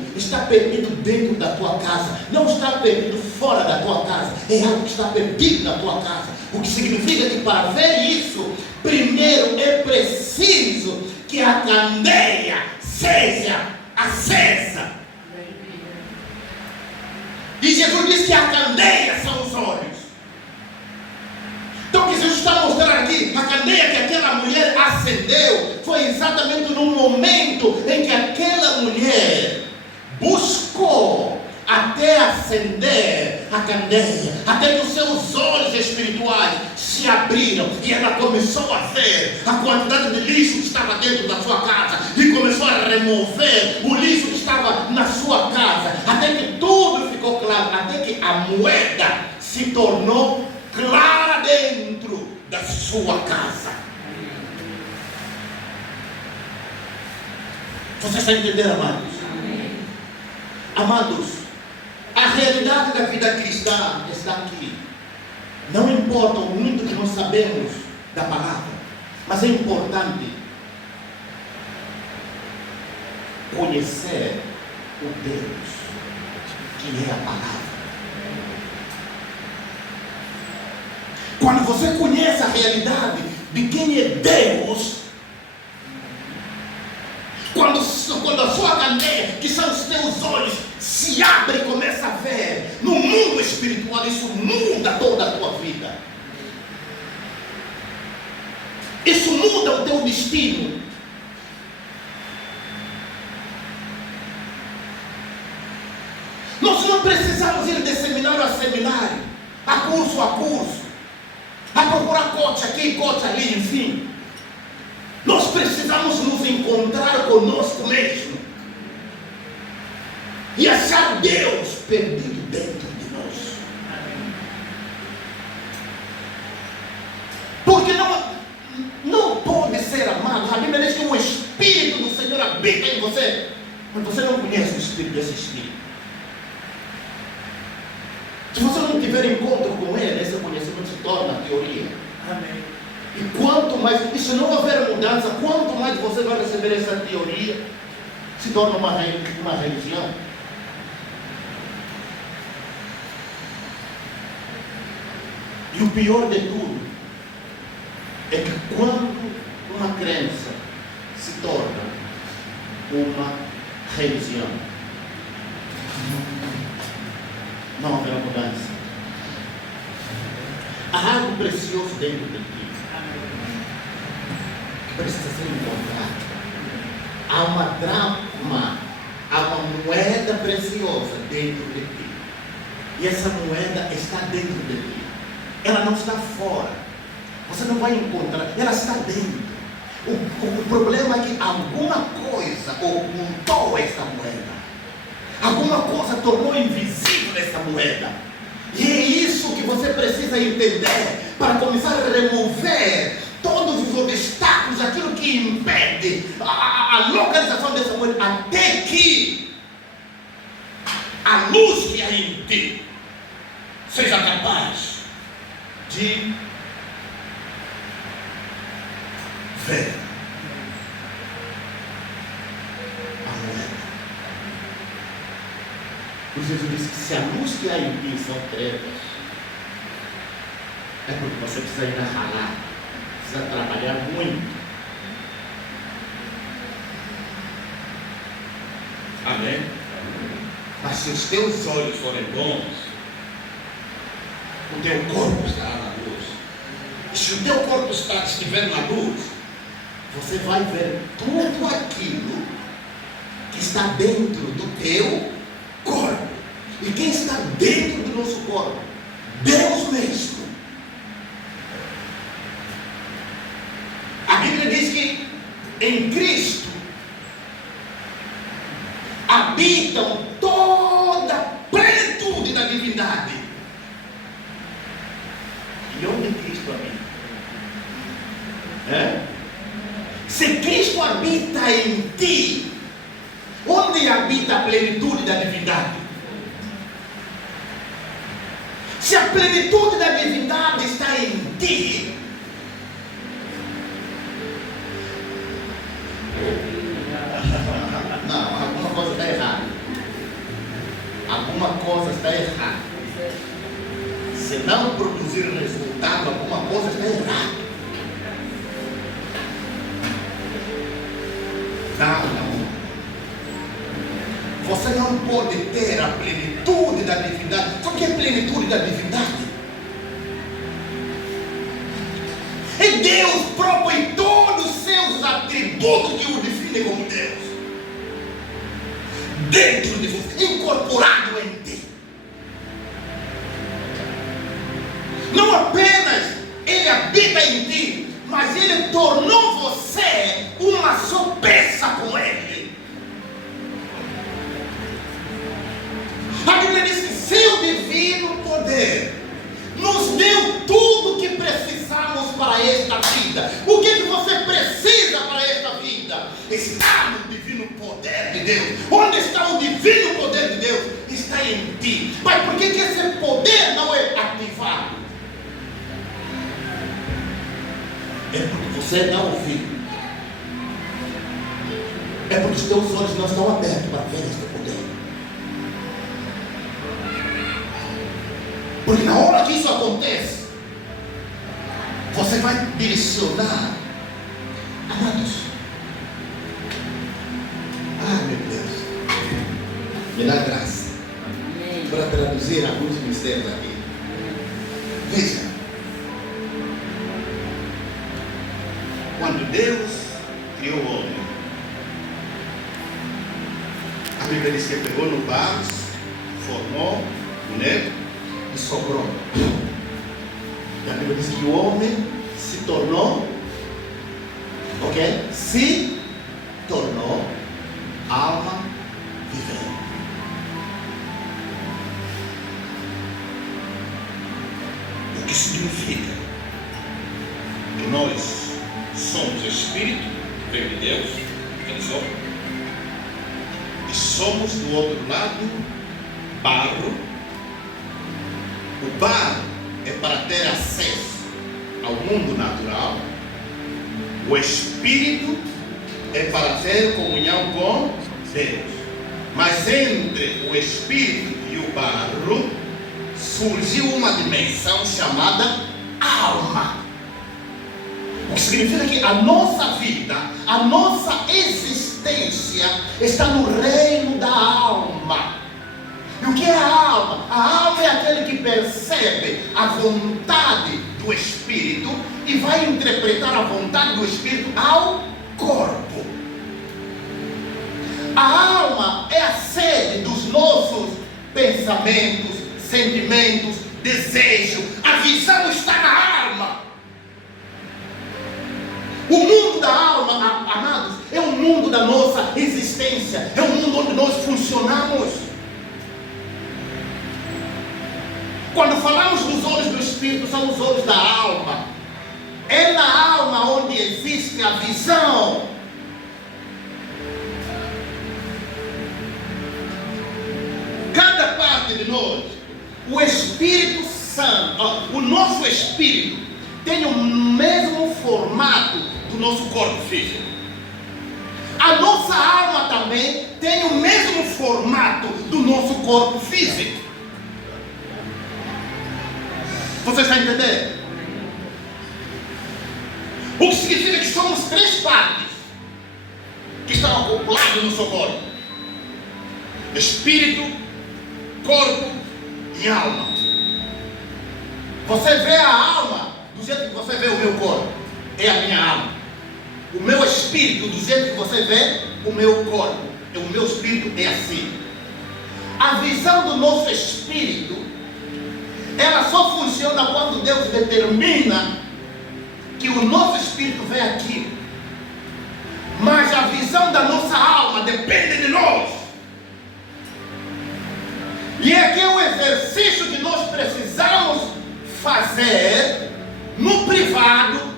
dentro da tua casa, não está perdido fora da tua casa, é algo que está perdido na tua casa. O que significa que para ver isso, primeiro é preciso que a candeia seja acesa. E Jesus disse que a candeia são os olhos. Então o que Jesus está mostrando aqui, a candeia que aquela mulher acendeu, foi exatamente no momento em que aquela mulher buscou até acender a candeia, até que os seus olhos espirituais se abriram e ela começou a ver a quantidade de lixo que estava dentro da sua casa e começou a remover o lixo que estava na sua casa, até que tudo ficou claro, até que a moeda se tornou clara dentro da sua casa. Você está entendendo, amados? Amados, a realidade da vida cristã está aqui. Não importa o muito que nós sabemos da palavra, mas é importante conhecer o Deus que é a palavra. Quando você conhece a realidade de quem é Deus, quando a sua candeia, que são os teus olhos, se abre e começa a ver no mundo espiritual, isso muda toda a tua vida. Isso muda o teu destino. Nós não precisamos ir de seminário a seminário, a curso, a procurar coach aqui, coach ali, enfim. Nós precisamos nos encontrar conosco mesmo e achar Deus perdido dentro de nós. Porque não pode ser amado. A Bíblia diz que o Espírito do Senhor habita em você, mas você não conhece o Espírito desse Espírito. Se você não tiver encontro com Ele, esse conhecimento se torna teoria. Amém. E quanto mais, e se não houver mudança, quanto mais você vai receber essa teoria, se torna uma religião. E o pior de tudo é que quando uma crença se torna uma religião, não haverá mudança. Há algo precioso dentro de ti que precisa ser encontrado. Há uma dracma, há uma moeda preciosa dentro de ti. E essa moeda está dentro de ti. Ela não está fora. Você não vai encontrar, ela está dentro. O problema é que alguma coisa ocultou essa moeda. Alguma coisa tornou invisível essa moeda. E é isso que você precisa entender para começar a remover todos os obstáculos, aquilo que impede a localização dessa moeda, até que a luz que há em ti seja capaz de ver a moeda. E Jesus disse que se a luz que há em ti são trevas, é porque você precisa ir a ralar, precisa trabalhar muito. Amém? Mas se os teus olhos forem bons, o teu corpo estará na luz. E se o teu corpo estiver na luz, você vai ver tudo aquilo que está dentro do teu corpo. E quem está dentro do nosso corpo? Deus mesmo. A Bíblia diz que em Cristo habitam toda a plenitude da divindade. E onde Cristo habita? Se Cristo habita em ti, onde habita a plenitude da divindade? Se a plenitude da divindade está em ti, não, alguma coisa está errada. Alguma coisa está errada. Se não produzir resultado, alguma coisa está errada. Não. Você não pode ter a plenitude da divindade. Sabe o que é plenitude da divindade? É Deus próprio e todos os seus atributos que o definem como Deus. Dentro de você, incorporado em ti. Não apenas Ele habita em ti, mas Ele tornou você uma só peça com Ele. A Bíblia diz que seu divino poder nos deu tudo o que precisamos para está no divino poder de Deus. Onde está o divino poder de Deus? Está em ti. Pai, por que esse poder não é ativado? É porque você não ouviu. É porque os teus olhos não estão abertos para ver este poder. Porque na hora que isso acontece, você vai direcionar. Amados, meu Deus, me dá graça para traduzir alguns mistérios aqui. Veja, quando Deus criou o homem, a Bíblia diz que pegou no barro, formou o boneco e soprou. E a Bíblia diz que o homem se tornou, se tornou alma vivente. O que significa que nós somos espírito, vem de Deus, pensou, e somos do outro lado barro. O barro é para ter acesso ao mundo natural. O espírito é para ter comunhão com Deus. Mas entre o espírito e o barro surgiu uma dimensão chamada alma. O que significa que a nossa vida, a nossa existência está no reino da alma. E o que é a alma? A alma é aquele que percebe a vontade do Espírito e vai interpretar a vontade do Espírito ao corpo. A alma é a sede dos nossos pensamentos, sentimentos, desejos. A visão está na alma. O mundo da alma, amados, é o mundo da nossa existência. É o mundo onde nós funcionamos. Quando falamos dos olhos do Espírito, são os olhos da alma. É na alma onde existe a visão. Cada parte de nós, o Espírito Santo, o nosso Espírito, tem o mesmo formato do nosso corpo físico. A nossa alma também tem o mesmo formato do nosso corpo físico. Você está entendendo? O que significa que somos três partes que estão acopladas no seu corpo: espírito, corpo e alma. Você vê a alma do jeito que você vê o meu corpo, é a minha alma. O meu espírito, do jeito que você vê o meu corpo, o meu espírito é assim. A visão do nosso espírito, ela só funciona quando Deus determina que o nosso espírito vem aqui. Mas a visão da nossa alma depende de nós. E aqui é o exercício que nós precisamos fazer no privado,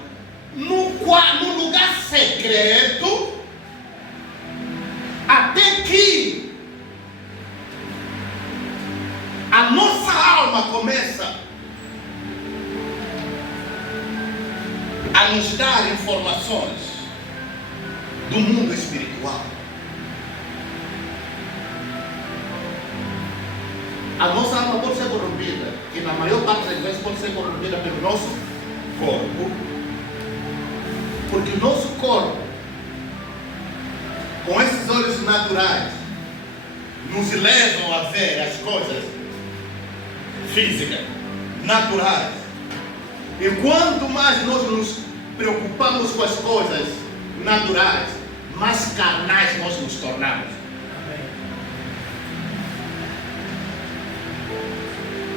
no lugar secreto, até que a nossa alma começa a nos dar informações do mundo espiritual. A nossa alma pode ser corrompida, e na maior parte das vezes pode ser corrompida pelo nosso corpo, porque o nosso corpo, com esses olhos naturais, nos levam a ver as coisas físicas, naturais. E quanto mais nós nos preocupamos com as coisas naturais, mais carnais nós nos tornamos.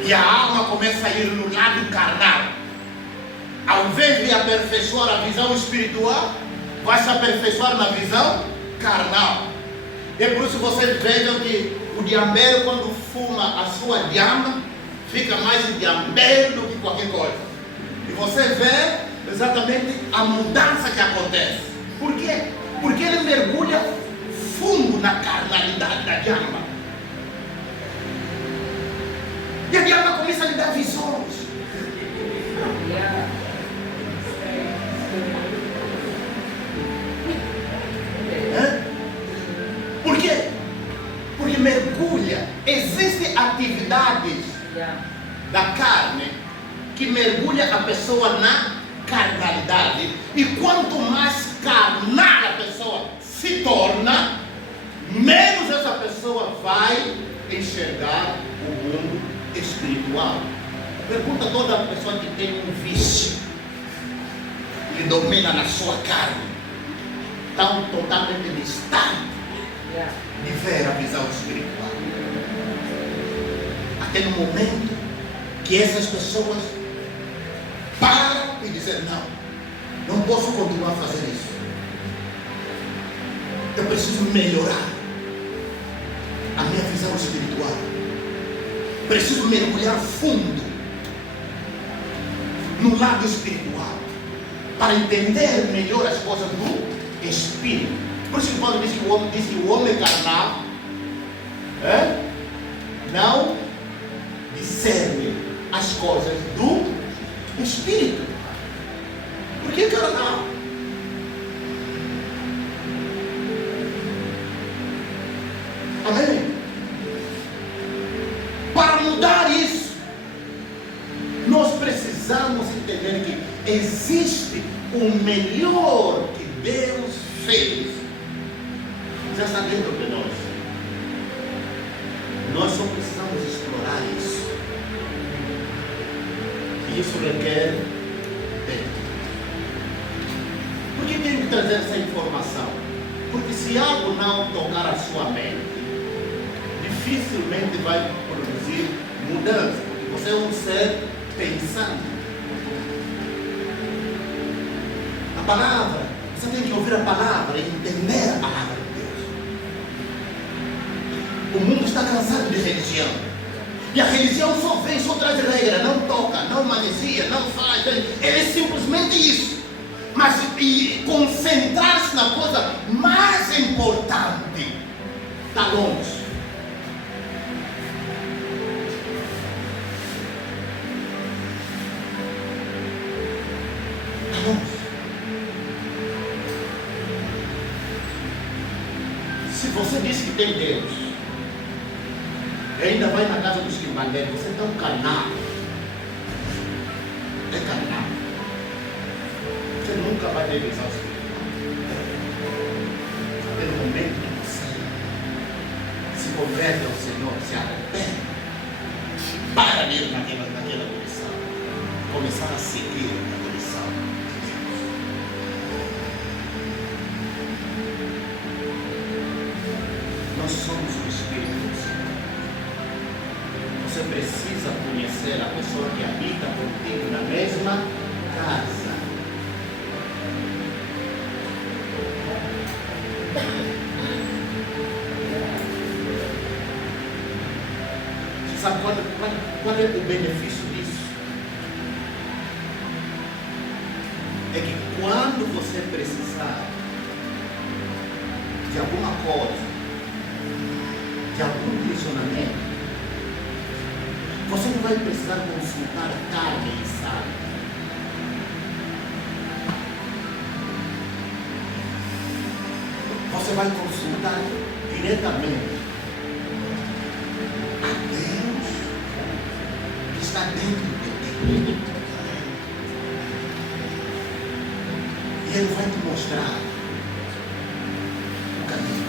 E a alma começa a ir no lado carnal. Ao invés de aperfeiçoar a visão espiritual, vai se aperfeiçoar na visão carnal. E é por isso você veja que o diambeiro, quando fuma a sua diama, fica mais diambeiro do que qualquer coisa. E você vê exatamente a mudança que acontece. Por quê? Porque ele mergulha fundo na carnalidade da diaba. E a diaba começa a lhe dar visões. Por quê? Porque mergulha. Existem atividades da carne que mergulha a pessoa na carnalidade. E quanto mais carnal a pessoa se torna, menos essa pessoa vai enxergar o mundo espiritual. Pergunta a toda pessoa que tem um vício que domina na sua carne, tão totalmente distante de ver a visão espiritual. Até no momento que essas pessoas param e dizem: não posso continuar a fazer isso. Eu preciso melhorar a minha visão espiritual. Preciso mergulhar fundo no lado espiritual para entender melhor as coisas do Espírito. Por isso que Paulo diz que o homem carnal não discerne as coisas do Espírito. Por que carnal? Amém? Para mudar isso, nós precisamos entender que existe o melhor que Deus fez. Já está dentro de nós. Nós só precisamos explorar isso. E isso requer tempo. Por que tenho que trazer essa informação? Porque se algo não tocar a sua mente, dificilmente vai produzir mudança. Porque você é um ser pensante. A palavra, você tem que ouvir a palavra e entender a palavra de Deus. O mundo está cansado de religião. E a religião só vem, só traz regra, não toca, não manesia, não faz. É simplesmente isso. Mas e concentrar-se na coisa mais importante está longe. Está longe. Se você diz que tem Deus e ainda vai na casa dos quimbandeiros, você é tão carnal. É carnal. Você nunca vai ter visão espiritual. Pelo momento que você se converte ao Senhor, se arrepende, para de ir naquela direção, começar a seguir a direção de Deus. Nós somos o Espírito do Senhor. Você precisa conhecer a pessoa que habita contigo na mesma casa. Você sabe qual é o benefício disso? É que quando você precisar de alguma coisa, de algum direcionamento, você não vai precisar consultar carne e sangue. Você vai consultar diretamente a Deus que está dentro de ti. E Ele vai te mostrar o caminho.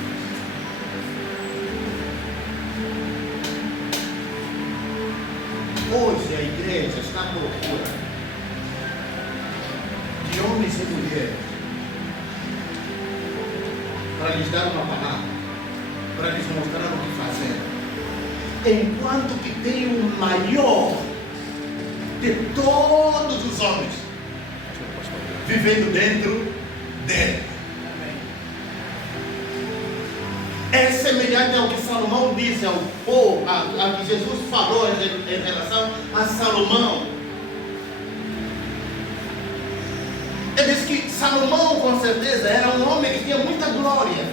Hoje a igreja está à procura de homens e mulheres para lhes dar uma palavra, para lhes mostrar o que fazer. Enquanto que tem o maior de todos os homens vivendo dentro dele. É semelhante ao que Salomão disse ao povo, a que Jesus falou em relação a Salomão. Ele disse que Salomão, com certeza, era um homem que tinha muita glória,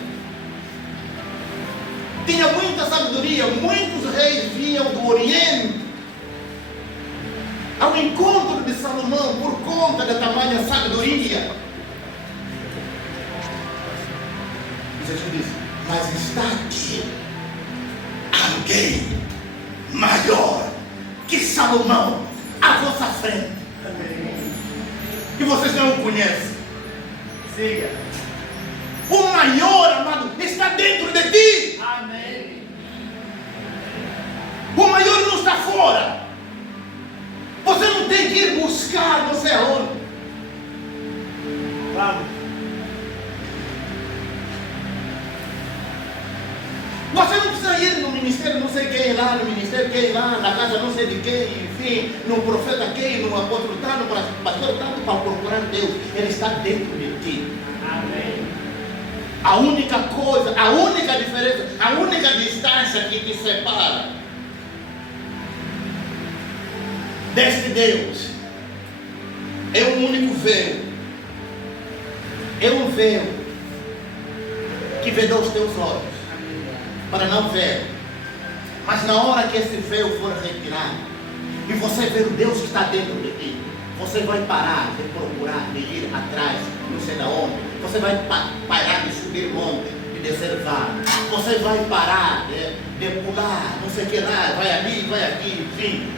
tinha muita sabedoria. Muitos reis vinham do Oriente ao encontro de Salomão por conta da tamanha sabedoria. E Jesus disse: mas está aqui alguém maior que Salomão à vossa frente. E vocês não o conhecem. Siga. O maior, amado, está dentro de ti. Amém. O maior não está fora. Você não tem que ir buscar não sei aonde. Vamos. Você não precisa ir no ministério, não sei quem lá, no ministério quem lá, na casa não sei de quem, enfim, no profeta quem, no apóstolo tal, no pastor tal, para procurar Deus. Ele está dentro de ti. Amém. A única coisa, a única diferença, a única distância que te separa deste Deus é um único véu. É um véu que vedou os teus olhos para não ver. Mas na hora que esse véu for retirado e você ver o Deus que está dentro de ti, você vai parar de procurar, de ir atrás, não sei de onde. Você vai parar de subir monte, de descer vale. Você vai parar de pular, não sei o que lá, vai ali, vai aqui, enfim.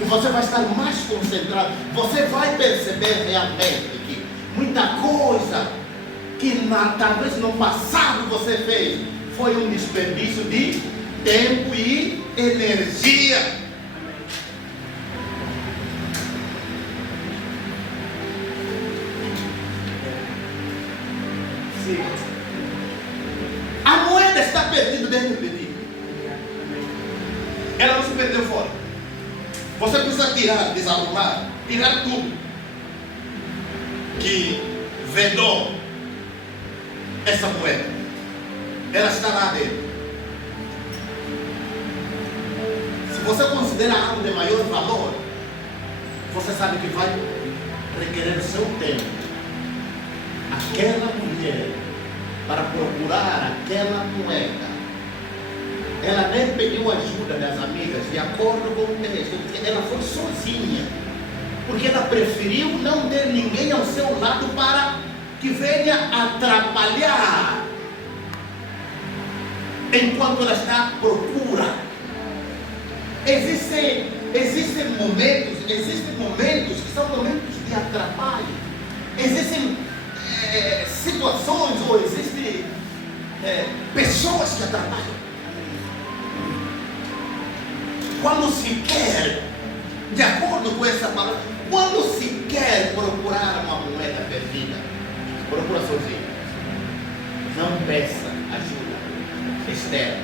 E você vai estar mais concentrado. Você vai perceber realmente que muita coisa que talvez no passado você fez foi um desperdício de tempo e energia. Sim. A moeda está perdida dentro de ti. Ela não se perdeu fora. Você precisa tirar, desarrumar, tirar tudo que vedou essa moeda. Ela está lá dentro. Se você considera algo de maior valor, você sabe que vai requerer o seu tempo. Aquela mulher, para procurar aquela moeda, ela nem pediu ajuda das amigas, de acordo com o texto, porque ela foi sozinha, porque ela preferiu não ter ninguém ao seu lado para que venha atrapalhar enquanto ela está à procura. Existem momentos que são momentos de atrapalho. Existem situações ou existem pessoas que atrapalham. Quando se quer, de acordo com essa palavra, quando se quer procurar uma moeda perdida, procura sozinho. Não peça ajuda externa.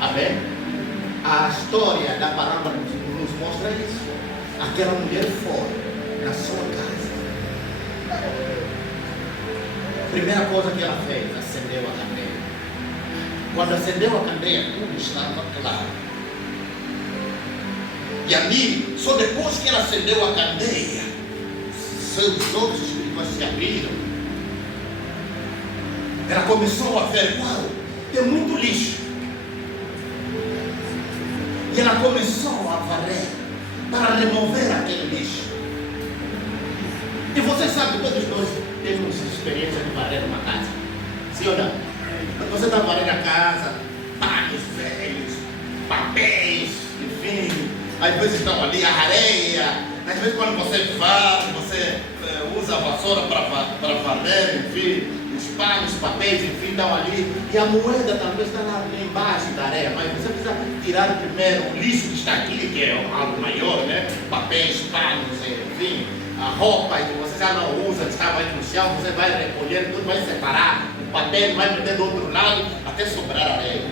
Amém? A história da palavra nos mostra isso. Aquela mulher foi na sua casa. A primeira coisa que ela fez, acendeu a candeia. Quando acendeu a candeia, tudo estava claro. E ali, só depois que ela acendeu a candeia, seus olhos espirituais se abriram. Ela começou a ver, uau, tem muito lixo. E ela começou a varrer para remover aquele lixo. E você sabe, todos nós temos experiência de varrer uma casa. Sim ou não? Quando você está varrendo a casa, panos velhos, papéis, enfim, às vezes estão ali a areia. Às vezes quando você varre, você usa a vassoura para varrer, enfim. Os panos, os papéis, enfim, estão ali. E a moeda talvez está lá embaixo da areia. Mas você precisa tirar primeiro o lixo que está aqui, que é algo maior, né? Papéis, panos, enfim. A roupa que você já não usa, que estava aí no chão, você vai recolher, tudo vai separar. O papel vai meter do outro lado até sobrar areia.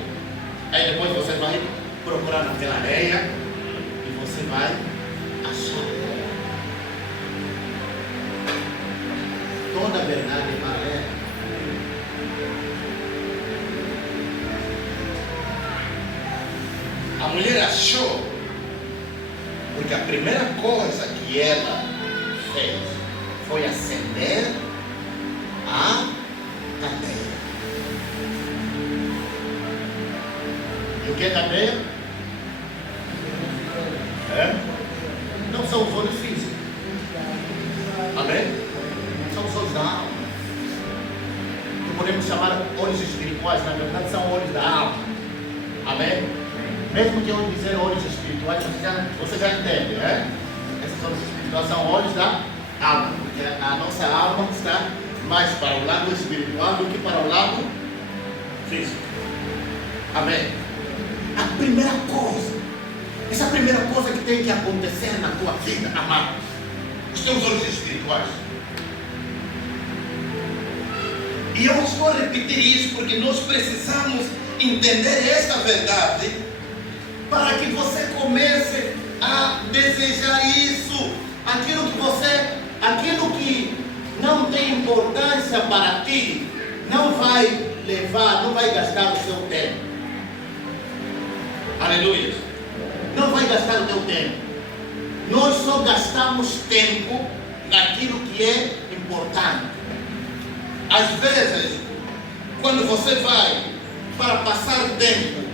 Aí depois você vai procurar naquela areia e você vai achar. Toda a verdade é paralela. A mulher achou, porque a primeira coisa que ela fez foi acender a candeia. E o que é candeia? Não são os olhos físicos. Amém? São os olhos da alma. Que podemos chamar olhos espirituais, na verdade são olhos da alma. Amém? Mesmo que eu dizer olhos espirituais, você já entende, né? Esses olhos espirituais são olhos da alma, porque a nossa alma está mais para o lado espiritual do que para o lado físico. Amém? A primeira coisa, essa primeira coisa que tem que acontecer na tua vida, amado, os teus olhos espirituais. E eu estou a repetir isso porque nós precisamos entender esta verdade para que você comece a desejar isso, aquilo que não tem importância para ti, não vai levar, não vai gastar o seu tempo. Aleluia. Não vai gastar o teu tempo. Nós só gastamos tempo naquilo que é importante. Às vezes, quando você vai para passar tempo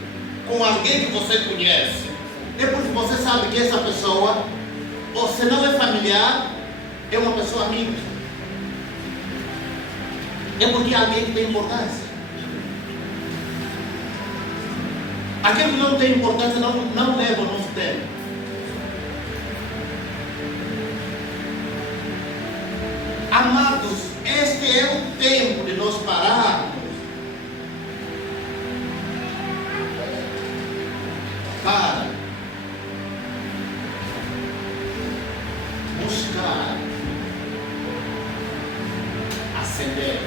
com alguém que você conhece, é porque você sabe que essa pessoa, ou se não é familiar, é uma pessoa amiga. É porque é alguém que tem importância. Aquilo que não tem importância não leva o nosso tempo. Amados, este é o tempo de nós pararmos para buscar acender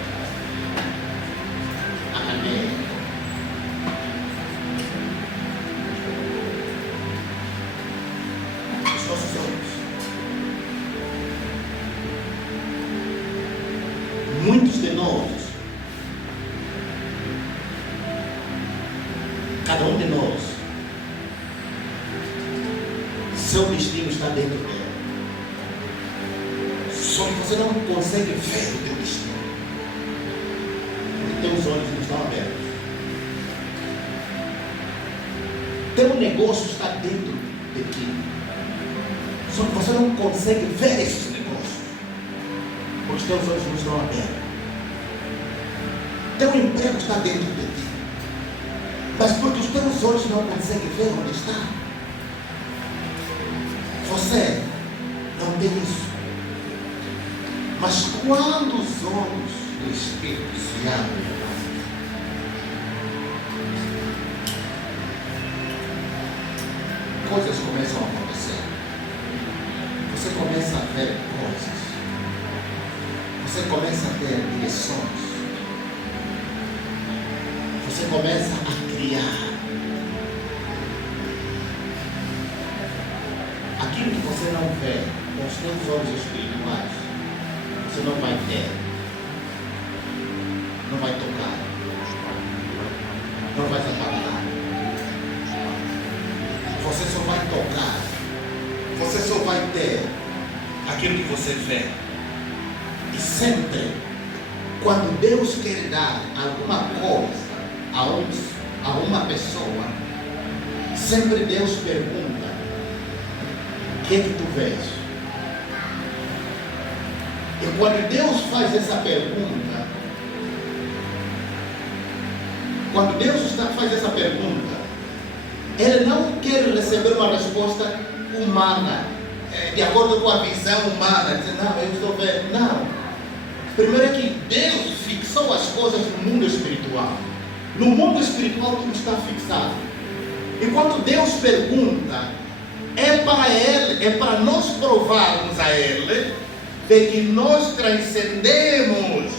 a candeia. Os nossos olhos. Muitos de nós, cada um de nós, seu destino está dentro dela. Só que você não consegue ver o teu destino, porque teus olhos não estão abertos. Teu negócio está dentro de ti, só que você não consegue ver esses negócios, porque os teus olhos não estão abertos. Teu emprego está dentro de ti, mas porque os teus olhos não conseguem ver onde está, você não tem isso. Mas quando os olhos do Espírito se abrem, coisas começam a acontecer. Você começa a ver coisas. Você começa a ter direções. Você começa a criar. Aquilo que você não vê com os seus olhos espirituais, você não vai ter, não vai tocar, não vai apagar. Você só vai tocar, você só vai ter aquilo que você vê. E sempre, quando Deus quer dar alguma coisa a uma pessoa, sempre Deus pergunta: o que é que tu vês? E quando Deus faz essa pergunta, Ele não quer receber uma resposta humana, de acordo com a visão humana, dizer, não, eu estou vendo. Não. Primeiro é que Deus fixou as coisas no mundo espiritual. No mundo espiritual tudo está fixado. E quando Deus pergunta, é para Ele, é para nós provarmos a Ele de que nós transcendemos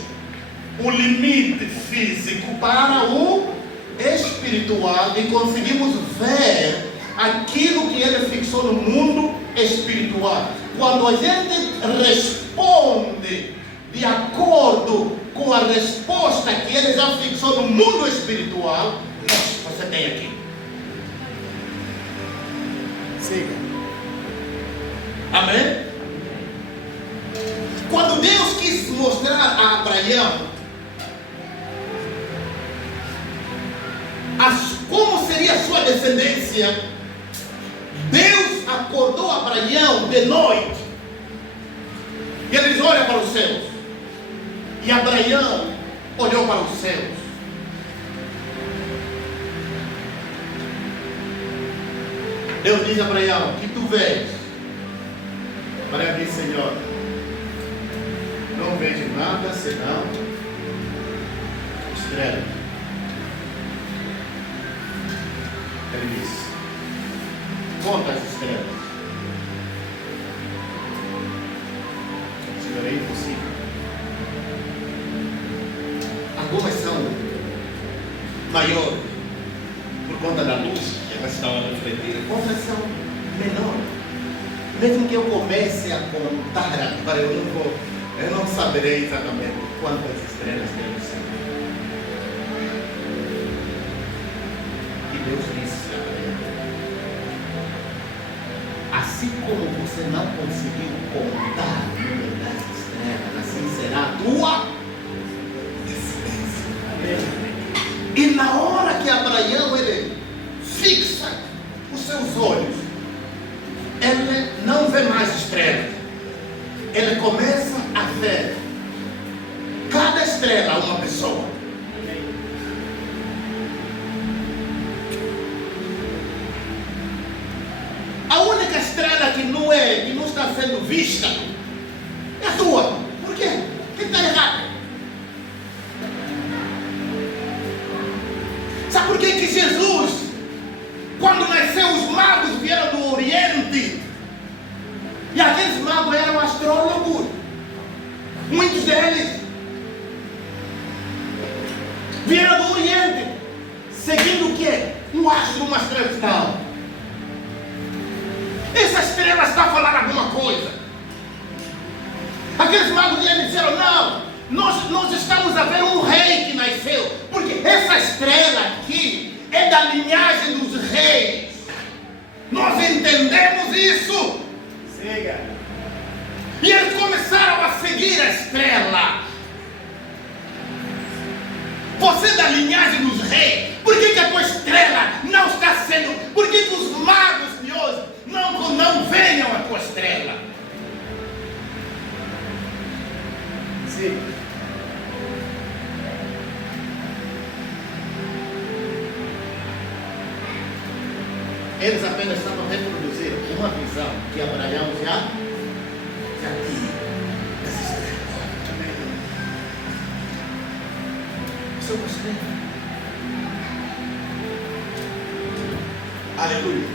o limite físico para o espiritual e conseguimos ver aquilo que Ele fixou no mundo espiritual. Quando a gente responde de acordo com a resposta que Ele já fixou no mundo espiritual, você tem aqui. Siga. Amém? Quando Deus quis mostrar a Abraão como seria a sua descendência, Deus acordou Abraão de noite. E ele diz: olha para os céus. E Abraão olhou para os céus. Deus diz a Abraão: o que tu vês? Abraão diz: Senhor, não vejo nada senão estrelas. Ele diz: conta as estrelas. Senhor, é impossível. Algumas são maiores por conta da luz que elas estão a refletir, outras são menores. Mesmo que eu comece a contar agora, eu não saberei exatamente quantas estrelas tem no céu. E Deus disse a ele: assim como você não conseguiu contar o número das estrelas, assim será a tua descendência. E na hora que Abraão ele fixa os seus olhos, ele não vê mais estrelas. Ele começa a ver cada estrela uma pessoa. A única estrela que não está sendo vista é a tua. Por quê? O que está errado? Sabe por que Jesus, quando nasceu, os magos vieram do Oriente? E aqueles magos eram astrólogos. Muitos deles vieram do Oriente, seguindo o quê? Um astro, uma estrela que tal. Essa estrela está a falar alguma coisa. Aqueles magos vieram e disseram: não, nós estamos a ver um rei que nasceu, porque essa estrela aqui é da linhagem dos reis. Nós entendemos isso. Siga. E eles começaram a seguir a estrela. Você é da linhagem dos reis. Por que a tua estrela não está sendo? Por que os magos de hoje não venham a tua estrela? Sim. Eles apenas estavam reproduzindo uma visão que Abraão já tinha das estrelas. Isso eu gostei. Aleluia.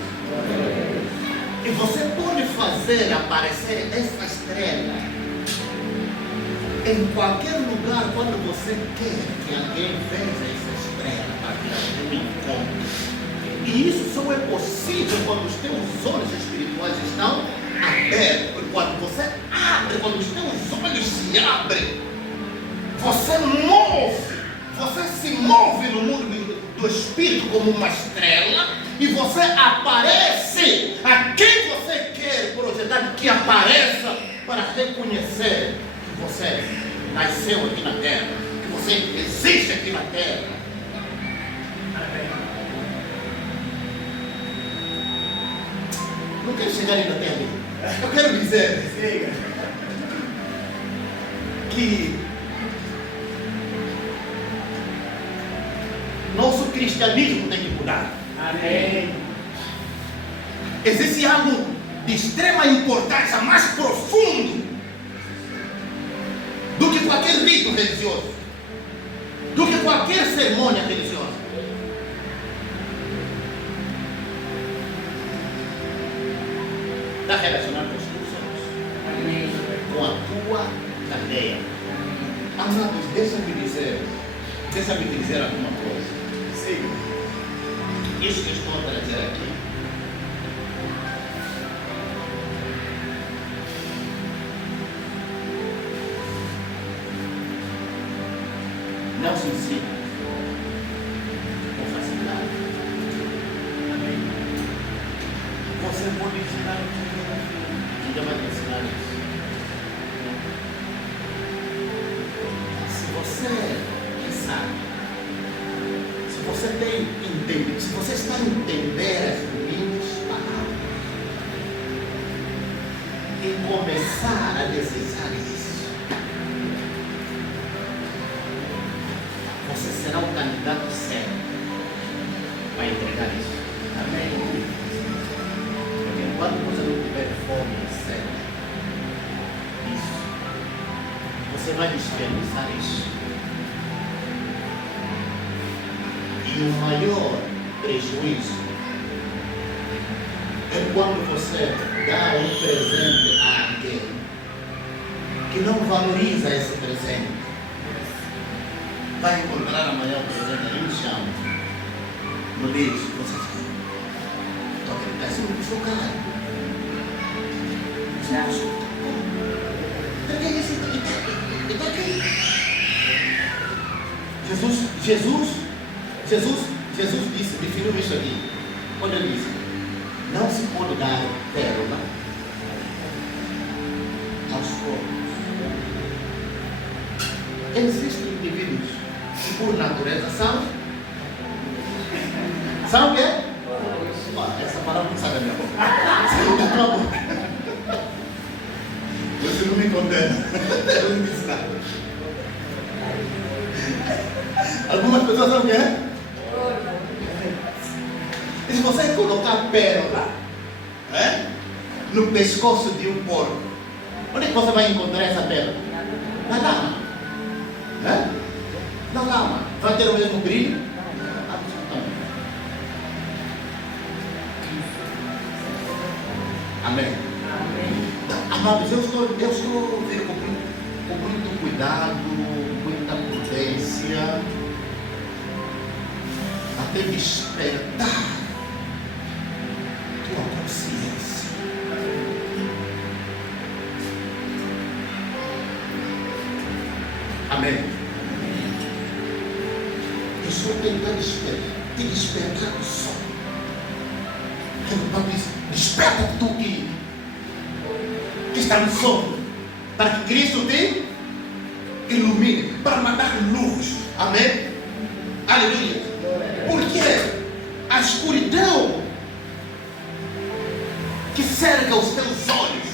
E você pode fazer aparecer essa estrela em qualquer lugar quando você quer que alguém veja essa estrela para vir um encontro. E isso só é possível quando os teus olhos espirituais estão abertos. Quando você abre, quando os teus olhos se abrem, você se move no mundo do espírito como uma estrela, e você aparece a quem você quer projetar que apareça, para reconhecer que você nasceu aqui na terra, que você existe aqui na terra. Não quero chegar ainda até ali. Eu quero dizer que nosso cristianismo tem que mudar. Amém. Existe algo de extrema importância, mais profundo do que qualquer rito religioso, do que qualquer cerimônia religiosa. Está relacionado com os teus olhos, com a tua cadeia. Amados, deixa-me dizer alguma coisa. Siga. Isso que eu estou a trazer aqui não se ensina com facilidade. Amém. Você pode ensinar o que vai te ensinar isso. você vai desperdiçar isso. E o maior prejuízo é quando você dá um presente a alguém que não valoriza esse presente. Vai encontrar amanhã o presente ali no chão, no lixo, você diz, estou acreditando, esse não custou caro. Jesus disse, definiu isso aqui, quando ele disse, não se pode dar pérola aos pobres. Existem indivíduos que por natureza são o quê? Essa palavra não sai da minha boca. Sai da tua boca. Você não me condena. Eu não disse nada. Algumas pessoas são o quê? E se você colocar pérola no pescoço de um porco, onde é que você vai encontrar essa pérola? Na lama. Na lama. Vai ter o mesmo brilho? Absolutamente. Amém. Amados, eu estou vendo com muito cuidado, muita prudência, até despertar tua consciência. Amém. Eu estou tentando te despertar do sono. O Pai diz, desperta tu que está no sono, para que Cristo te ilumine, para mandar luz. Amém? Aleluia. Porque a escuridão que cerca os teus olhos,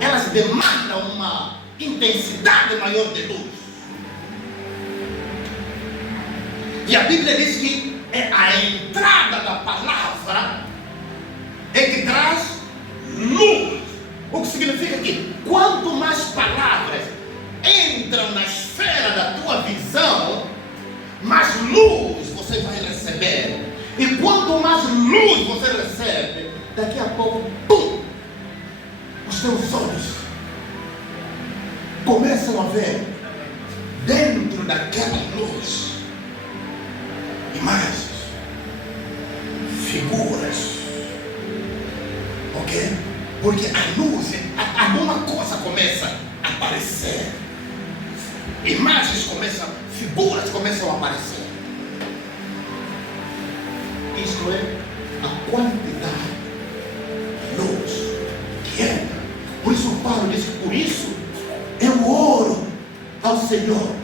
elas demandam uma intensidade maior de luz. E a Bíblia diz que é a entrada da palavra é que traz luz. O que significa que quanto mais palavras entram na esfera da tua visão, mais luz você vai receber. E quanto mais luz você recebe, daqui a pouco, pum, os teus olhos começam a ver dentro daquela luz imagens, figuras, ok? Porque a luz, alguma coisa começa a aparecer, imagens começam, figuras começam a aparecer. Isto é a quantidade de luz que entra. Por isso Paulo diz que por isso eu oro ao Senhor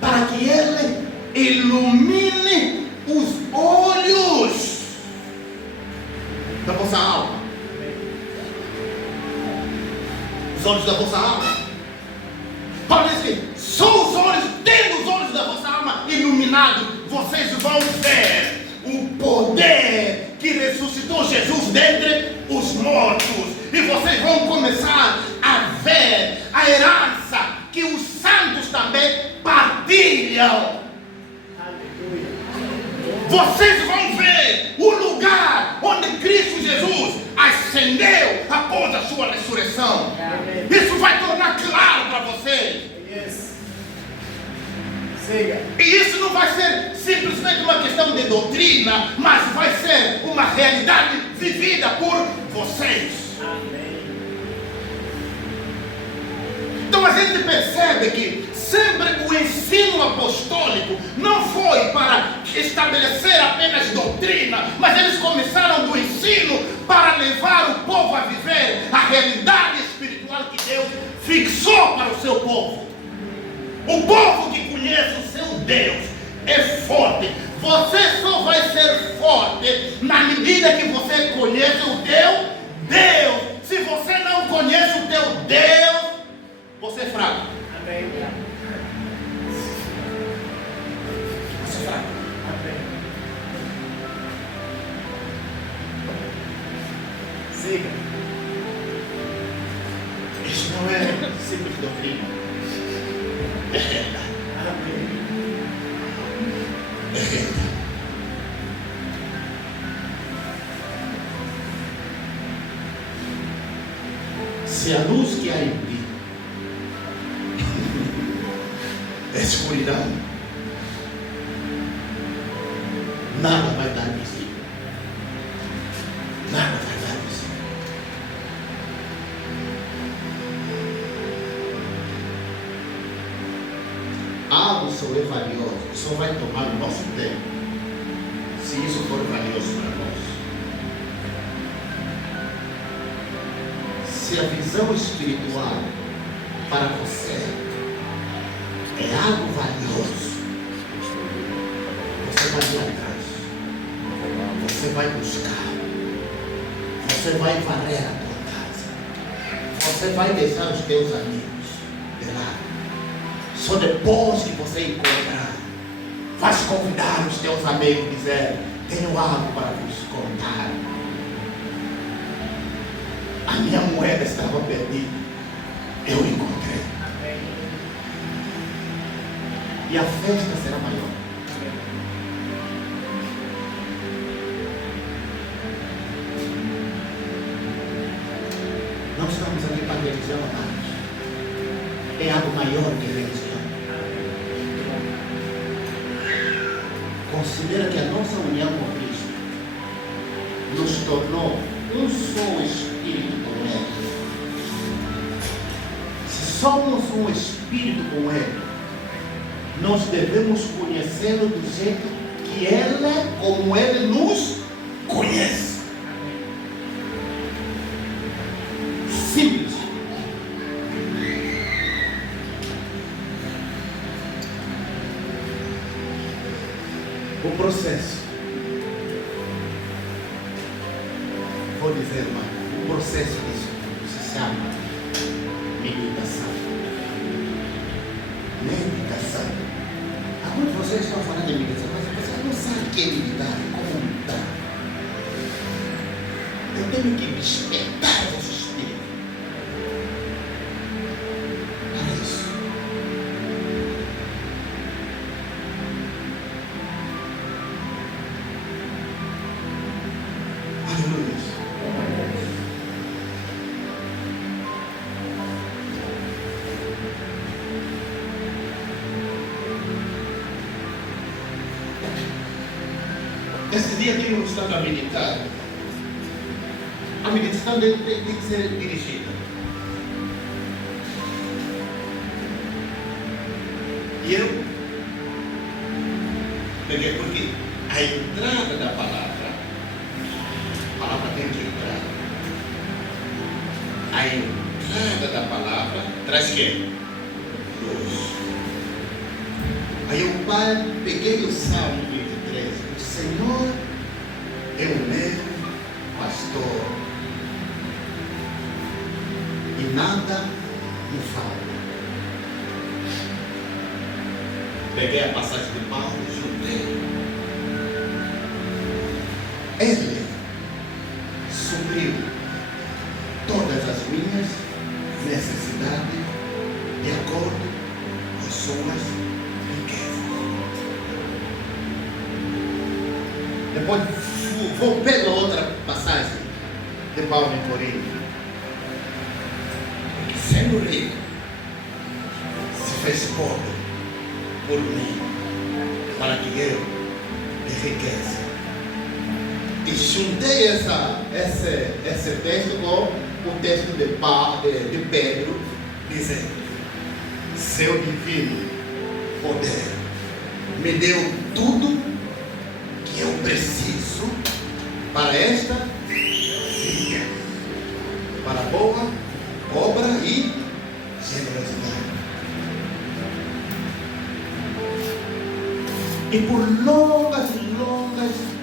para que Ele ilumine os olhos da vossa alma. Os olhos da vossa alma. Paulo diz que são os olhos, tendo os olhos da vossa alma iluminados, vocês vão ver o poder que ressuscitou Jesus dentre os mortos. E vocês vão começar a ver a herança que os santos também partilham. Vocês vão ver o lugar onde Cristo Jesus ascendeu após a sua ressurreição. Isso vai tornar claro para vocês. E isso não vai ser simplesmente uma questão de doutrina, mas vai ser uma realidade vivida por vocês. Então a gente percebe que sempre o ensino apostólico não foi para estabelecer apenas doutrina, mas eles começaram do ensino para levar o povo a viver a realidade espiritual que Deus fixou para o seu povo. O povo que conhece o seu Deus é forte. Você só vai ser forte na medida que você conhece o teu Deus. Se você não conhece o teu Deus, você é fraco. Amém. Você é fraco. Amém. Siga. Isso não é simples doutrina. é reta. Se a luz que há em ti é escuridão, nada vai dar visível. Nada vai dar visível. Algo só é valioso, só vai tomar o nosso tempo, se isso for valioso para nós. Se a visão espiritual para você é algo valioso, você vai ir atrás, você vai buscar, você vai varrer a tua casa, você vai deixar os teus amigos de lado. Só depois que você encontrar, vai convidar os teus amigos e dizer: tenho algo para vos contar. A minha moeda estava perdida, eu encontrei. E a festa será maior. Não estamos aqui para religião, amados. É algo maior que religião. Considera que a nossa união com Cristo nos tornou um só espírito com Ele. Se somos um espírito com Ele, nós devemos conhecê-lo do jeito que Ele, como Ele nos conhece. Simples. O processo, vou dizer, irmão, o processo disso se chama meditação. Meditação. Alguns de vocês estão falando de meditação, mas vocês não sabem o que é meditar, como meditar. Eu tenho que despertar o vosso espírito para isso. Aleluia. Esse dia que eu estava a meditar, a meditação tem que ser dirigida. E eu peguei porque a entrada da palavra, a palavra tem que entrar. A entrada da palavra traz quê? Luz. Aí eu peguei o Salmo 23. O Senhor é o meu pastor e nada me falta. Peguei a passagem de Paulo e juntei. Ele supriu todas as minhas necessidades de acordo com as suas riquezas. Depois vou pegar outra passagem de Paulo em Corinto. Que sendo rico, se fez pobre por mim, para que eu enriqueça. E juntei esse texto com o texto de Pedro, dizendo: seu divino poder me deu tudo que eu preciso para esta vida, para boa obra e generosidade. E por longas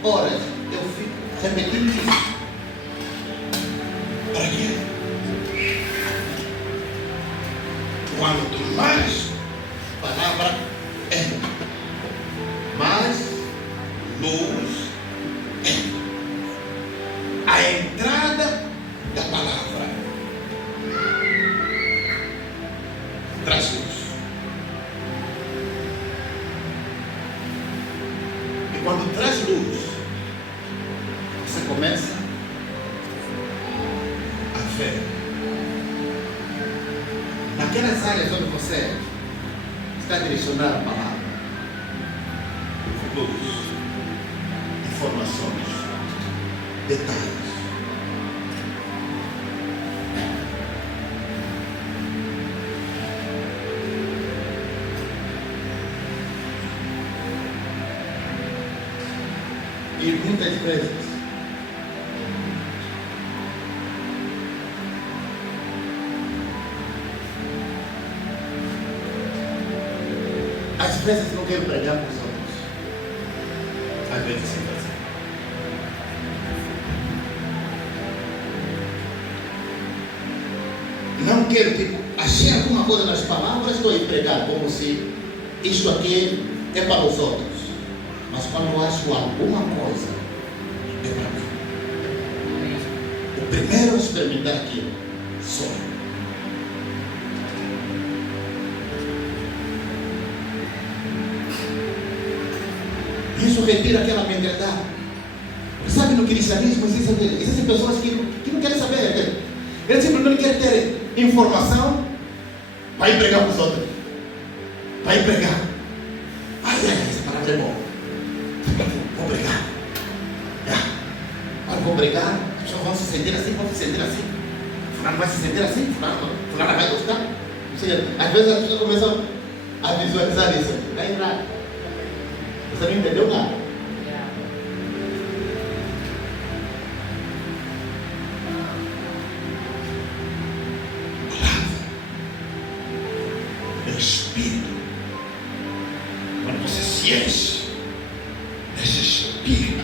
horas eu fico repetindo isso. Para quê? Quanto mais palavra entra, mais luz entra. A entrada da palavra traz luz. Quando traz luz, você começa a ver. Naquelas áreas onde você está direcionando a palavra, luz, informações, detalhes. E muitas vezes às vezes não quero pregar para os outros. Às vezes sim, não quero, tipo, achei alguma coisa nas palavras, estou a pregar como se isto aqui é para os outros. Mas quando eu acho alguma coisa, é para mim. O primeiro a experimentar aquilo sou eu. Isso retira aquela mentalidade. Sabe, no cristianismo existem pessoas que não querem saber. Eles simplesmente querem ter informação, vai pregar para os outros. Vai pregar. Ai, essa palavra é boa. Vou pregar. Vou pregar, as pessoas vão se sentir assim, fulano vai se sentir assim, fulano vai gostar. Ou seja, às vezes as pessoas começam a visualizar isso. Vai entrar. Você não entendeu nada. Palavra é o Espírito. Quando você se enche desse Espírito,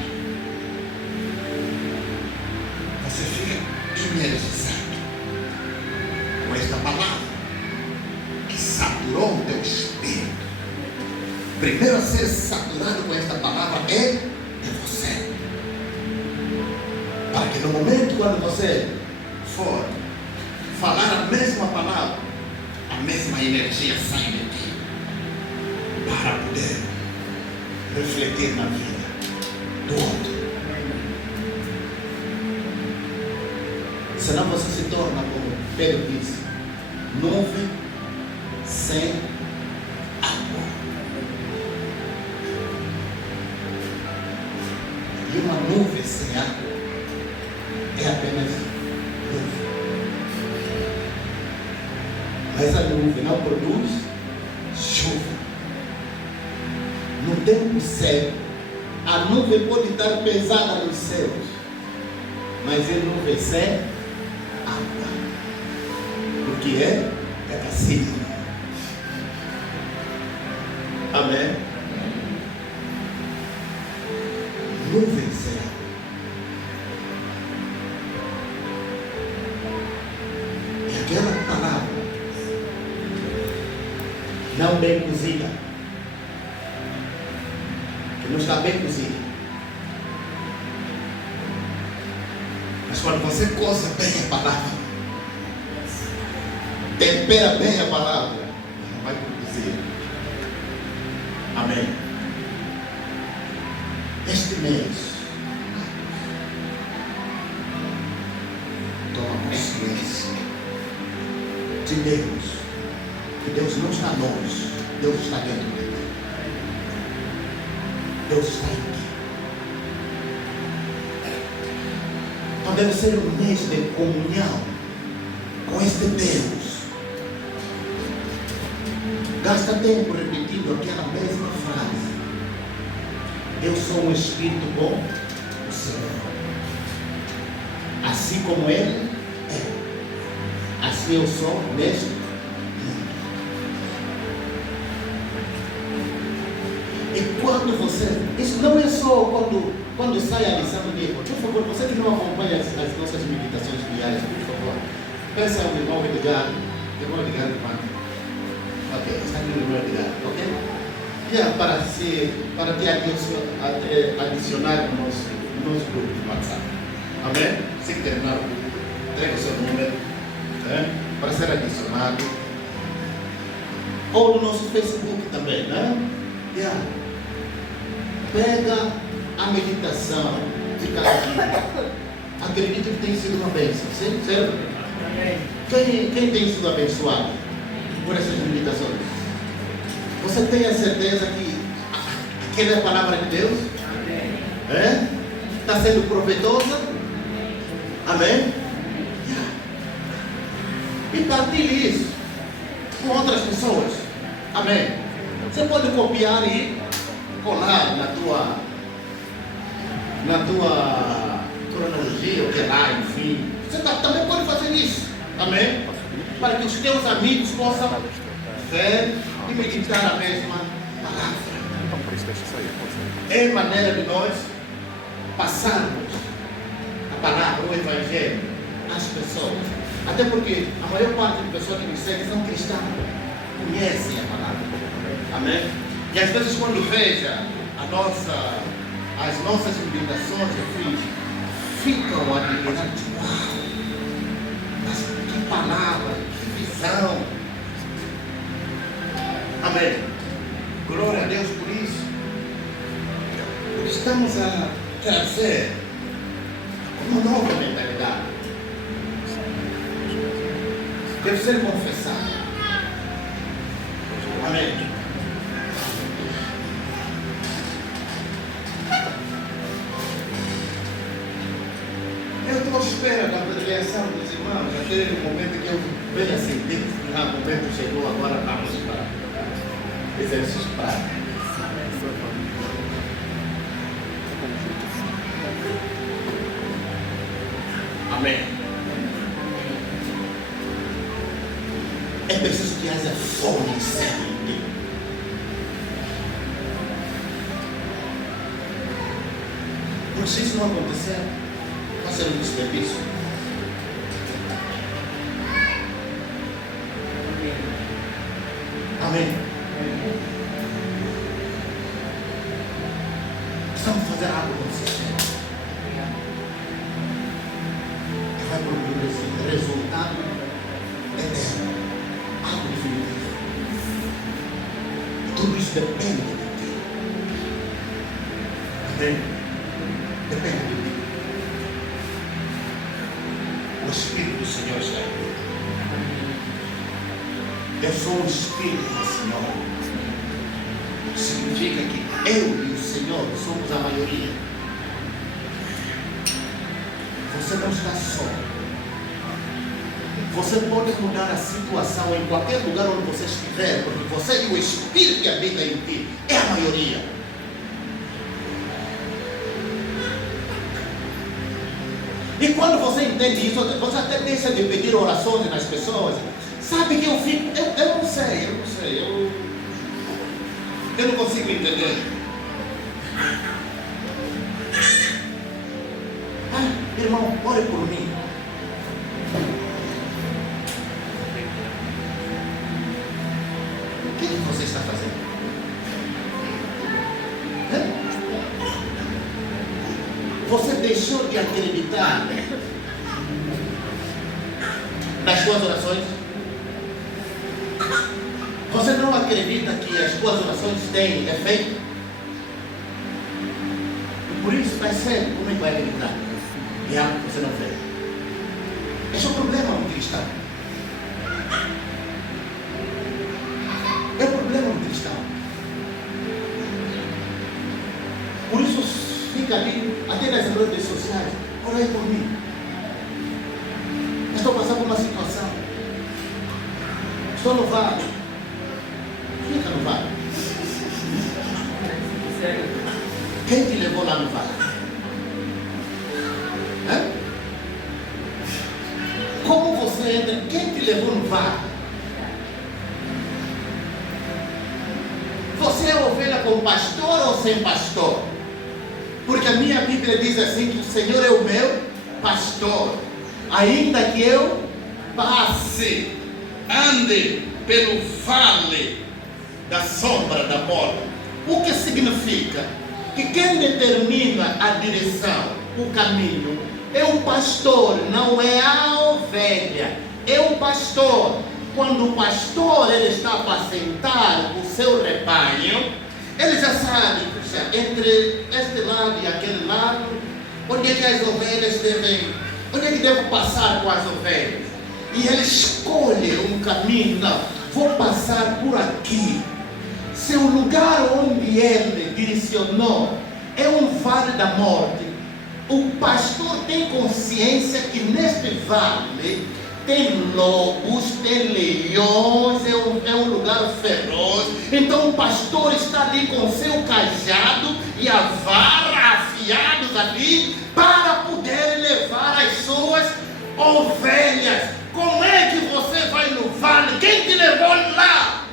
você fica energizado com esta palavra que saturou o teu espírito. Primeiro a ser saturado com esta palavra é você. Para que no momento quando você for falar a mesma palavra, a mesma energia saia de ti, para poder refletir na vida do outro. Senão você se torna, como Pedro disse, nuvem sem água. E uma nuvem sem água é apenas nuvem. Mas a nuvem não produz chuva. No tempo certo, a nuvem pode estar pesada nos céus, mas é nuvem sem água. O que é? É vazio. Amém? Nuvem sem água. E aquela palavra não bem cozida, que não está bem cozida, mas quando você coze bem a palavra, tempera bem a palavra, ela vai produzir. Amém. Este mês, toma consciência de Deus, que Deus não está longe, Deus está dentro de ti. Deus está aqui. Então deve ser um mês de comunhão com este Deus. Gasta tempo repetindo aquela mesma frase. Eu sou um Espírito bom do Senhor. Assim como Ele é, assim eu sou neste mundo. E quando você, isso não é só quando sai a lição de Deus. Por favor, você que não acompanha as nossas meditações diárias, por favor, peça ao irmão ligado. Irmão ligado, irmão. Ok, está aqui o irmão ligado, ok? Para te adicionar no nosso grupo de WhatsApp. Amém? Se terminar o grupo, entrega o seu número para ser adicionado. Ou no nosso Facebook também, né? Pega a meditação de cada dia. Acredito que tem sido uma bênção. Certo? Quem tem sido abençoado por essas meditações? Você tem a certeza que aquela é a palavra de Deus? É? Está sendo proveitosa? Amém? E partilhe isso com outras pessoas. Amém? Você pode copiar e colar na tua cronologia, o que lá, enfim. Você também pode fazer isso. Amém? Para que os teus amigos possam ver e meditar a mesma palavra. É maneira de nós passarmos a palavra, o Evangelho às pessoas. Até porque a maior parte das pessoas que nos seguem são cristãos, conhecem a palavra. Amém? E às vezes quando veja as nossas meditações, ficam admirados. Uau! Mas que palavra, que visão! Amém? Glória a Deus por isso. Estamos a trazer uma nova mentalidade. Deve ser confessado. Amém? Eu estou à espera da predileção dos irmãos, até no momento que eu venha sentir que o momento chegou, agora vamos para exercícios práticos. Amém. É preciso que haja fome e sede em ti. Porque se isso não acontecer, vai ser um desperdício. Amém. Precisamos fazer algo consistente. Que vai produzir resultado eterno. Algo definitivo. Tudo isso depende de ti. Amém? Depende de ti. O Espírito do Senhor está aqui. Eu sou o Espírito do Senhor. Significa que eu e o Senhor somos a maioria. Você não está só. Você pode mudar a situação em qualquer lugar onde você estiver, porque você e o Espírito que habita em ti é a maioria. E quando você entende isso, você até deixa de pedir orações nas pessoas. Sabe que eu fico, eu não sei, eu não consigo entender. Irmão, ore por mim. O que você está fazendo? Você deixou de acreditar nas suas orações? Você não acredita que as suas orações têm efeito? E por isso vai ser, como é que vai acreditar? E algo que você não vê. Esse é o problema do cristão. É o problema do cristão. Por isso fica ali, até nas redes sociais, orei por mim. Estou passando por uma situação. Estou no vale. Fica no vale. Quem te levou lá no vale? Como você entra? Quem te levou no vale? Você é ovelha com pastor ou sem pastor? Porque a minha Bíblia diz assim que o Senhor é o meu pastor. Ainda que eu passe, ande pelo vale da sombra da morte. O que significa? Que quem determina a direção, o caminho, é o pastor, não é a ovelha. É o pastor. Quando o pastor ele está a apacentar o seu rebanho, Ele já sabe, entre este lado e aquele lado, onde é que as ovelhas devem, onde é que devo passar com as ovelhas. E ele escolhe um caminho. Não, vou passar por aqui. Se o lugar onde ele direcionou é um vale da morte, o pastor tem consciência que neste vale tem lobos, tem leões, é um lugar feroz. Então o pastor está ali com seu cajado e a vara afiados ali para poder levar as suas ovelhas. Como é que você vai no vale? Quem te levou lá?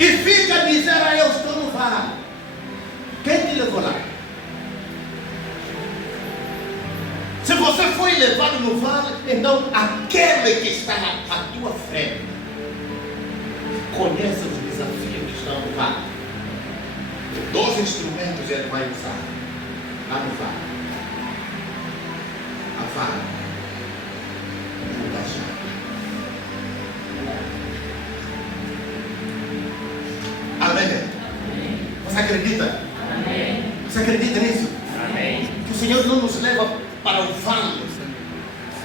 E fica a dizer: eu estou no vale. Quem te levou lá? Se você foi levado no vale, então aquele que está à tua frente conhece os desafios que estão no vale. 12 instrumentos ele vai usar lá no vale. A vara, o cajado. Amém. Você acredita? Amém. Você acredita nisso? Amém. Que o Senhor não nos leva para o vale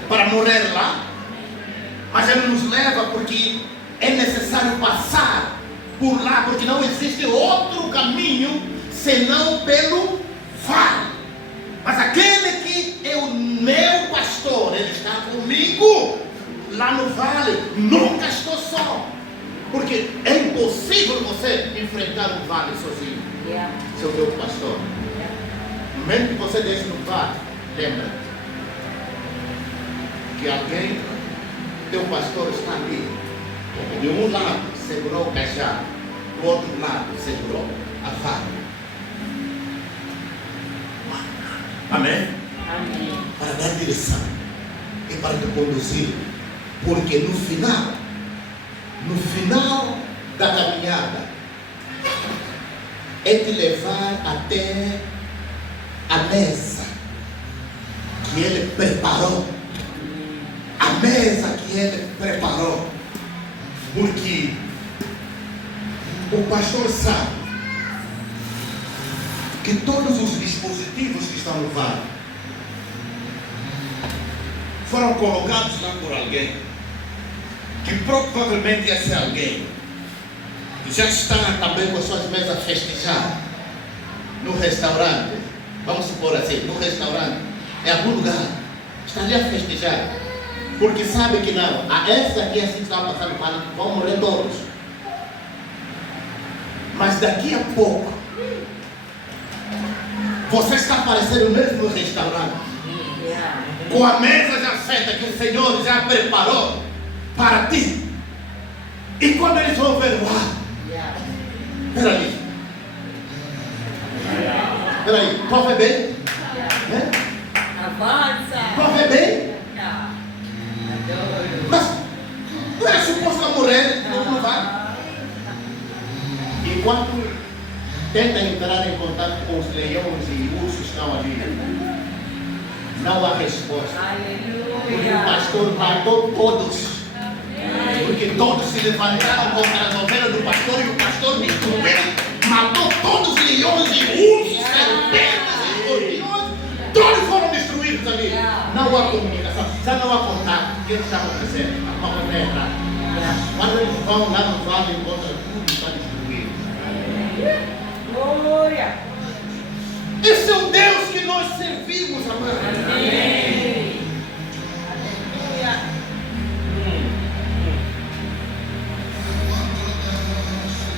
para morrer lá, mas Ele nos leva porque é necessário passar por lá, porque não existe outro caminho senão pelo vale. Mas aquele que é o meu pastor, ele está comigo lá no vale. Nunca estou só, porque é impossível você enfrentar um vale sozinho. Seu meu pastor. No momento que você desce no vale, lembra que alguém, teu pastor está ali. De um lado segurou o cajado, do outro lado segurou a vara. Amém? Amém. Para dar direção e para te conduzir, porque no final da caminhada é te levar até a mesa que Ele preparou. A mesa que Ele preparou. Porque o pastor sabe que todos os dispositivos que estão no vale foram colocados lá por alguém, que provavelmente esse alguém já está também com as suas mesas festejadas no restaurante. Vamos supor assim, no restaurante, em algum lugar, está ali a festejar, porque sabe que não, a essa aqui assim que está passando vale, vão morrer todos. Mas daqui a pouco você está aparecendo mesmo no restaurante, com a mesa já feita que o Senhor já preparou para ti. E quando eles vão ver, peraí, corre bem, né? Avança. Corre bem, mas não é suposto morrer, não vai. Enquanto tenta entrar em contato com os leões e ursos que estão ali, não há resposta. Porque o pastor matou todos. Porque todos se levantaram contra as ovelhas do pastor e o pastor destruiu. Matou todos os leões e ursos, serpentes e escorpiões. Todos foram destruídos ali. Não há comunicação, já não há contato. O que está acontecendo? Uma coisa errada. Quando eles vão lá no vale, encontram tudo está destruído. Glória. Esse é o Deus que nós servimos, amados. Amém. Aleluia.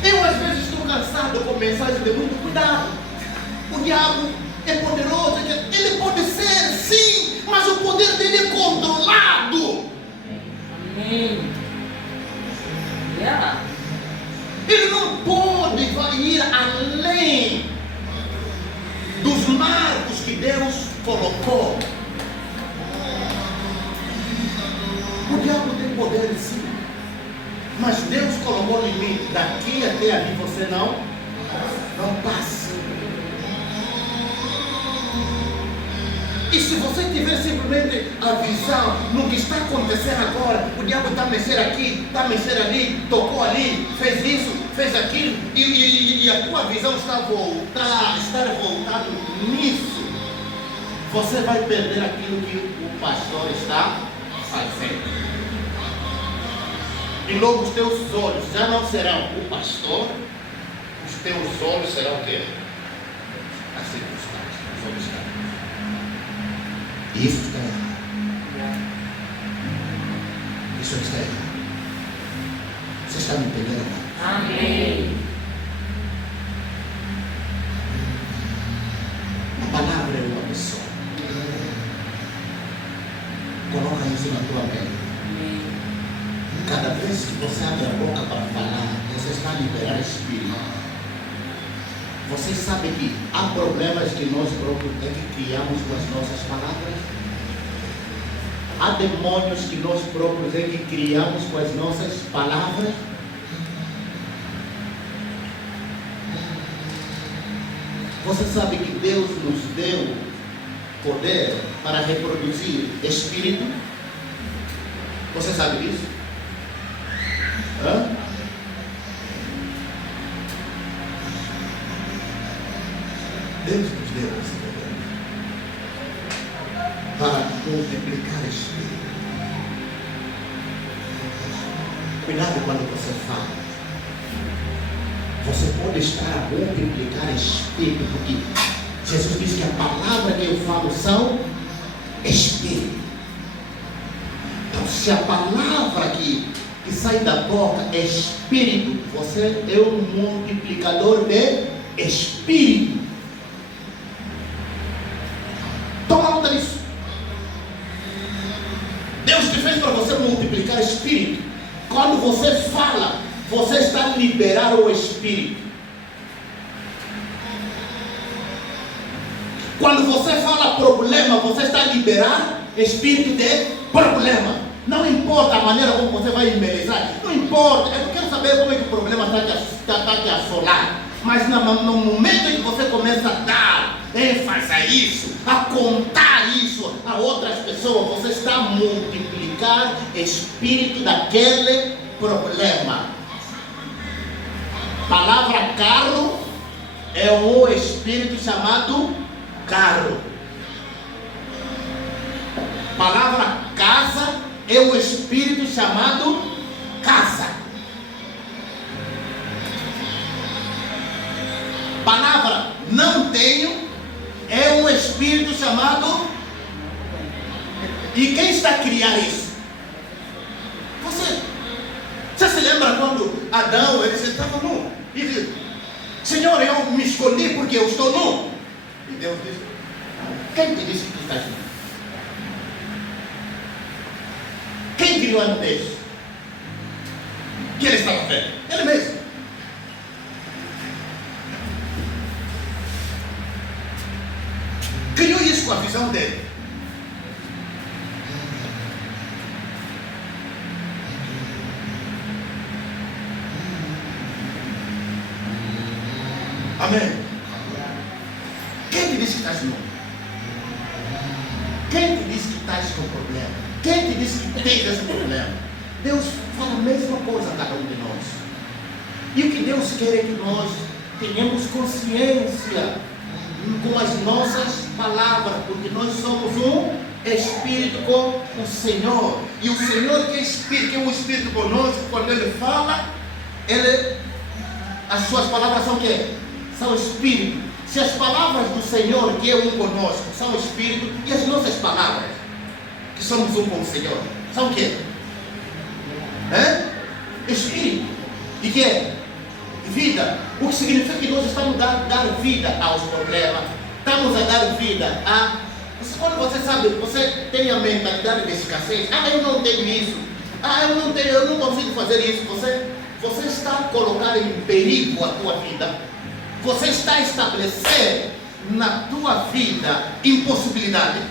Eu às vezes estou cansado com mensagens de muito cuidado. O diabo é poderoso, ele pode ser sim, mas o poder dele é controlado. Amém. Yeah. Ele não pode ir além dos marcos que Deus colocou. O diabo tem poder sim, mas Deus colocou limite. Daqui até ali você não passa. E se você tiver simplesmente a visão no que está acontecendo agora, o diabo está a mexer aqui, está a mexer ali, tocou ali, fez isso, fez aquilo, e a tua visão está voltada nisso, você vai perder aquilo que o pastor está fazendo. E logo os teus olhos já não serão o pastor, os teus olhos serão o quê? As circunstâncias, os obstáculos. Isso está errado. Isso está errado. Você está me entendendo? Amém. A palavra é uma pessoa. Coloca isso na tua mente. Cada vez que você abre a boca para falar, você está a liberar espírito. Você sabe que há problemas que nós próprios é que criamos com as nossas palavras. Há demônios que nós próprios é que criamos com as nossas palavras. Você sabe que Deus nos deu poder para reproduzir espírito? Você sabe disso? Hã? Deus nos deu esse poder para multiplicar espírito. Cuidado quando você fala. Você pode estar a multiplicar espírito, porque Jesus diz que a palavra que eu falo são espírito. Então, se a palavra que sai da boca é espírito, você é um multiplicador de espírito. Toma nota disso. Deus te fez para você multiplicar espírito. Quando você fala, você está a liberar o espírito. Quando você fala problema, você está a liberar espírito de problema. Não importa a maneira como você vai embelezar, não importa, eu não quero saber como é que o problema está te assolar, mas no momento em que você começa a dar ênfase a isso, a contar isso a outras pessoas, você está a multiplicar espírito daquele problema. Palavra carro é um espírito chamado carro. Palavra casa é o espírito chamado casa. Palavra não tenho é um espírito chamado. E quem está a criar isso? Você se lembra quando Adão ele estava nu? E disse: Senhor, eu me escondi porque eu estou nu. E Deus disse: quem te disse que tu estás nu? Quem criou a nudez? Que ele estava vendo? Ele mesmo. Criou isso com a visão dele. Amém. Quem te disse que estás nu? Quem te disse que estás com problema? Quem te disse que tem esse problema? Deus fala a mesma coisa a cada um de nós. E o que Deus quer é que nós tenhamos consciência com as nossas palavras, porque nós somos um espírito com o Senhor. E o Senhor que é um espírito conosco, quando Ele fala, as suas palavras são o quê? São espírito. Se as palavras do Senhor, que é um conosco, são espírito, e as nossas palavras, que somos um com o Senhor, são o quê? Espírito. E que é? Vida. O que significa que nós estamos a dar vida aos problemas. Estamos a dar vida a... Quando você sabe, você tem a mentalidade de escassez. Eu não tenho isso. Eu não consigo fazer isso. Você está a colocar em perigo a tua vida. Você está a estabelecer na tua vida impossibilidade.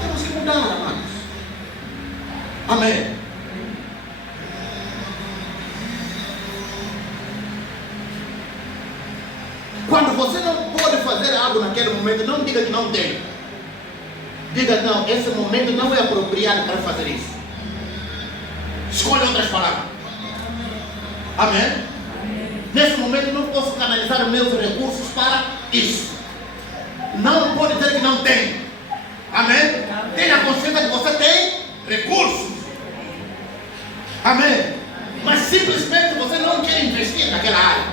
Temos que mudar, amados. Amém. Quando você não pode fazer algo naquele momento, momento, não diga que não tem. Diga, não, esse momento não é apropriado para fazer isso. Escolha outras palavras. Amém? Nesse momento não posso canalizar os meus recursos para isso. Não pode dizer que não tem. Amém? Tenha consciência que você tem recursos. Amém? Mas simplesmente você não quer investir naquela área.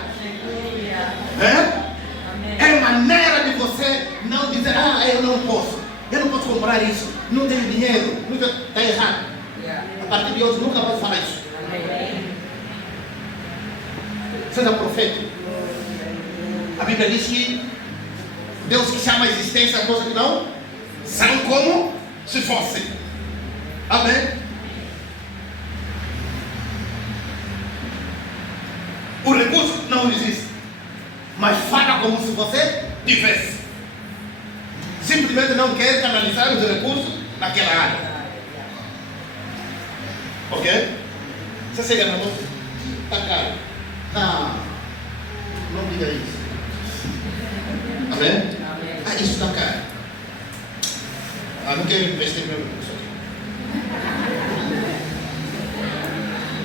É maneira de você não dizer, eu não posso comprar isso, não tenho dinheiro, está errado. A partir de hoje nunca vai falar isso. Seja profeta. A Bíblia diz que Deus que chama a existência a coisa que não são como se fosse. Amém? O recurso não existe, mas fala como se você tivesse. Simplesmente não quer canalizar os recursos naquela área. Ok? Você chega na mão, está caro. Não diga isso. Amém? Isso está caro. Não quero investir meu recurso aqui.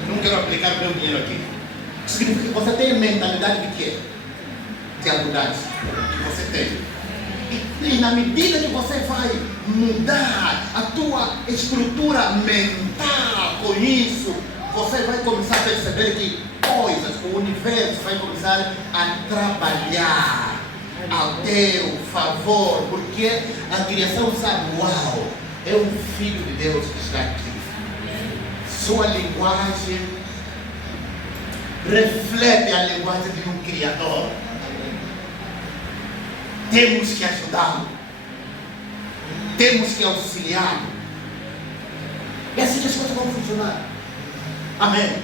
Não quero aplicar meu dinheiro aqui. Significa que você tem mentalidade de quê? De abundância. Que você tem. E na medida que você vai mudar a tua estrutura mental com isso, você vai começar a perceber que coisas, o universo vai começar a trabalhar ao teu favor, porque a criação sabe, uau, é um filho de Deus que está aqui. Sua linguagem reflete a linguagem de um Criador. Temos que ajudá-lo. Temos que auxiliá-lo. E assim que as coisas vão funcionar. Amém.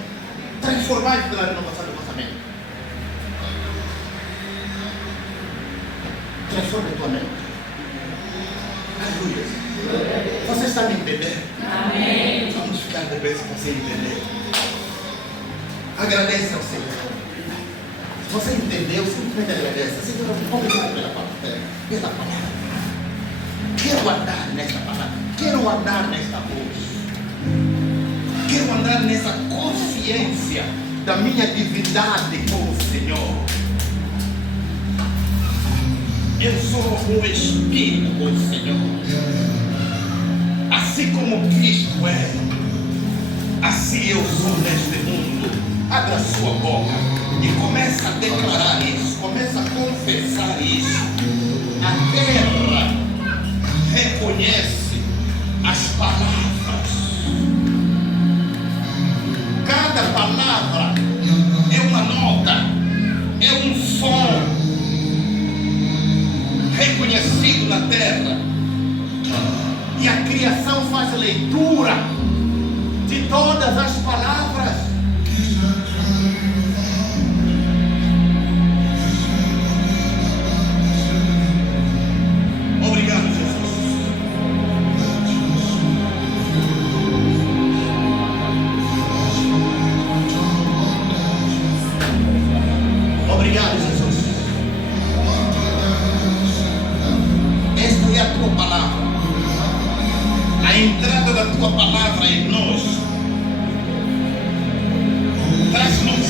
Transformar pela renovação do pensamento. Transforma a tua mente. Aleluia. Você está me entendendo? Amém. Vamos ficar de pé se você entender. Agradece ao Senhor. Se você entendeu, simplesmente agradece. Senhor, obrigado pela palavra. Quero andar nesta palavra. Quero andar nesta voz. Quero andar nessa consciência da minha divindade com o Senhor. Eu sou o Espírito com o Senhor. Assim como Cristo é, assim eu sou neste mundo. Abra sua boca e começa a declarar isso, começa a confessar isso. A terra reconhece as palavras. Cada palavra é uma nota, é um som reconhecido na terra. E a criação faz leitura de todas as palavras. Obrigado, Jesus. Obrigado, Jesus. Esta é a tua palavra. A entrada da tua palavra em nós traz luz.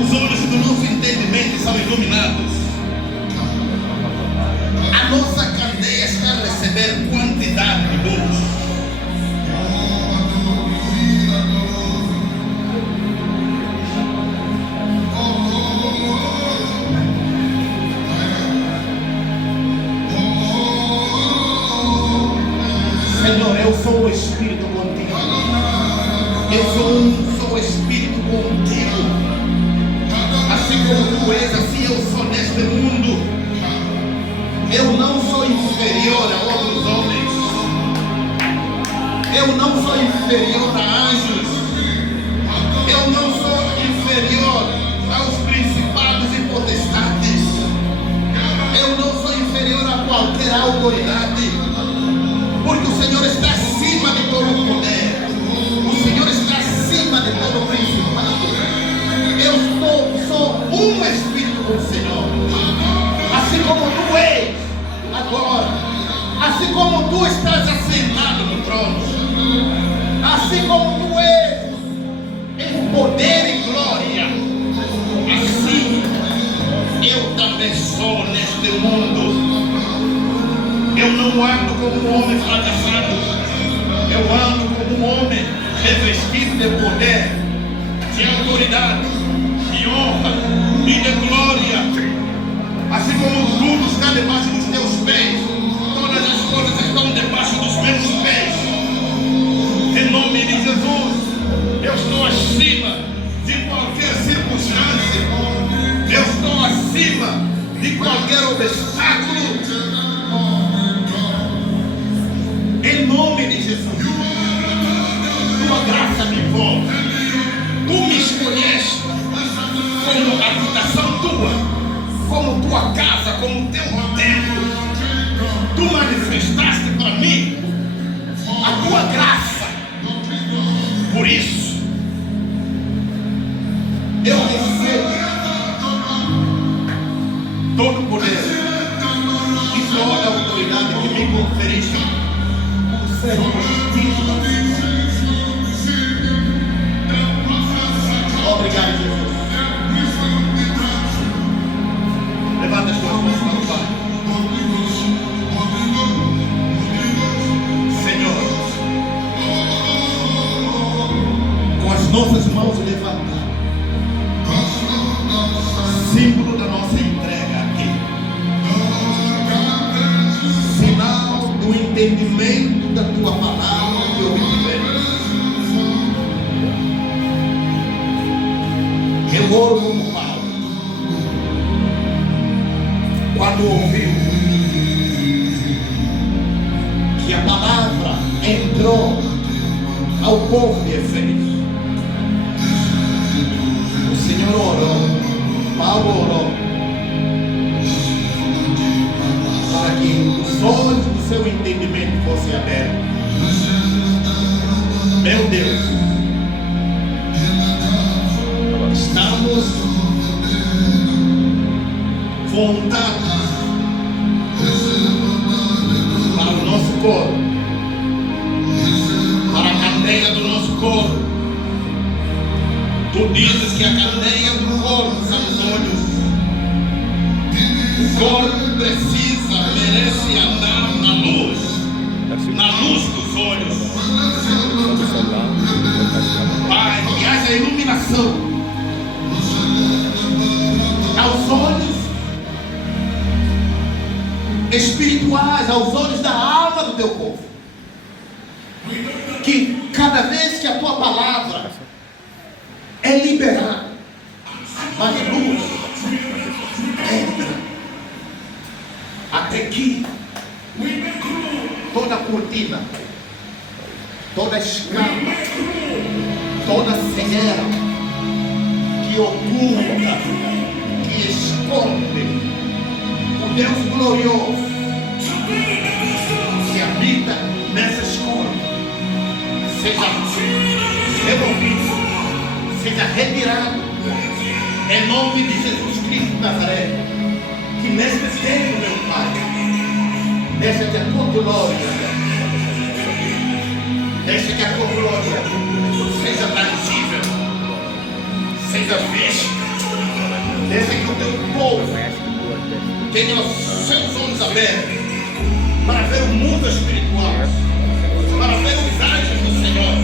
Os olhos do nosso entendimento são iluminados. A nossa candeia está a receber quantidade de luz. Senhor, eu sou o Espírito contigo. Eu sou o Espírito contigo. Assim como tu és, assim eu sou neste mundo. Eu não sou inferior a outros homens. Eu não sou inferior a anjos. Eu não sou inferior aos principados e potestades. Eu não sou inferior a qualquer autoridade. Porque o Senhor está acima de todo o poder. O Senhor está acima de todo o principado. Eu sou um Espírito com o Senhor. como tu estás assentado no trono, assim como tu és em poder e glória, assim eu também sou neste mundo. Eu não ando como um homem fracassado, eu ando como um homem revestido de poder, de autoridade, de honra e de glória. Assim como tudo está debaixo dos teus pés, todas as coisas estão debaixo dos meus pés. Em nome de Jesus, eu estou acima de qualquer circunstância, eu estou acima de qualquer obstáculo. Em nome de Jesus, tua graça me envolve, tu me escolheste como habitação tua, como tua casa, como teu templo. Tu manifestaste para mim a tua graça. Por isso, eu recebo todo o poder e toda a autoridade que me conferiste por ser um Espírito. Obrigado, Jesus. Levanta as tuas mãos para o Pai. Senhor, com as nossas mãos levantadas, símbolo da nossa entrega aqui, sinal do entendimento da tua palavra que obtivemos. Eu oro como Paulo, quando ouviu que a palavra entrou ao povo de Efésios, o Senhor orou, Paulo orou, para que os olhos do seu entendimento fossem abertos. Meu Deus, estamos voltados para o nosso corpo, para a candeia do nosso corpo. Tu dizes que a candeia do corpo são os olhos. O corpo precisa, merece andar na luz dos olhos. Pai, que haja iluminação aos olhos espirituais, aos olhos da alma do teu povo. Que cada vez que a tua palavra é liberada, a luz entra, até que toda cortina, toda escama, toda cegueira que oculta, que esconde o Deus glorioso que habita nessa escola seja removido, seja retirado em nome de Jesus Cristo de Nazaré. Que neste tempo, meu Pai, deixa que a tua glória, deixa que a tua glória seja tangível, seja vista, deixa que o teu povo tenha os seus olhos abertos para ver o mundo espiritual, para ver os anjos do Senhor,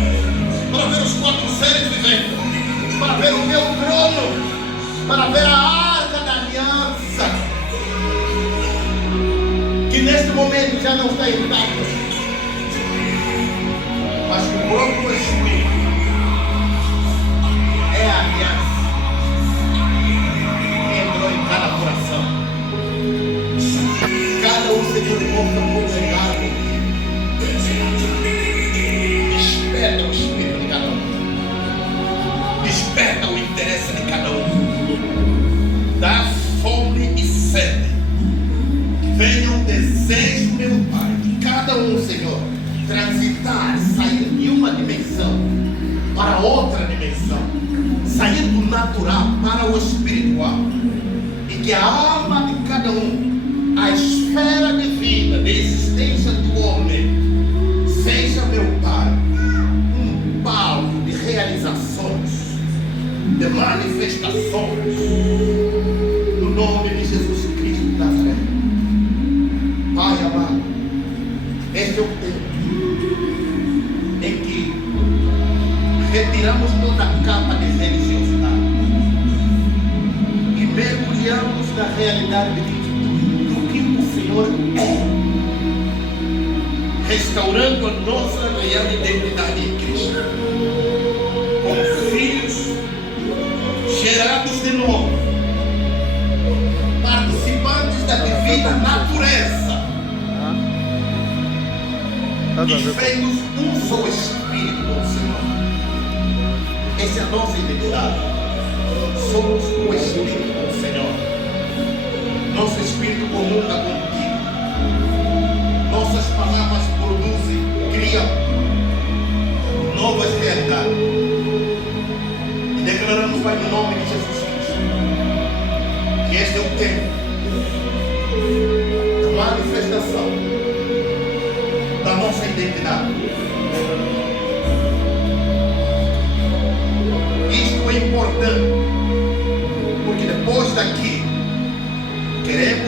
para ver os 4 seres viventes, para ver o teu trono, para ver a arca da aliança, que neste momento já não está intacta, mas que o próprio Espírito é a aliança que entrou em cada coração. Cada um, Senhor, congregado, desperta o espírito de cada um, desperta o interesse de cada um, dá fome e sede, venha um desejo, meu Pai, de cada um, Senhor, transitar, sair de uma dimensão para outra dimensão, sair do natural para o espiritual, e que a alma de cada um, a esfera de vida, de existência do homem, manifestações no nome de Jesus Cristo de Nazaré. Pai amado, este é o tempo em que retiramos toda a capa de religiosidade e mergulhamos na realidade do que o Senhor é, restaurando a nossa real identidade em Cristo, como filhos gerados de novo, participantes da divina natureza e feitos um só Espírito com o Senhor. Essa é a nossa identidade. Somos o Espírito com o Senhor. Nosso Espírito comunga contigo. Nossas palavras produzem, criam novas realidades. E declaramos, Pai, no nome de Jesus Cristo, que este é o tempo da manifestação da nossa identidade. Isto é importante, porque depois daqui queremos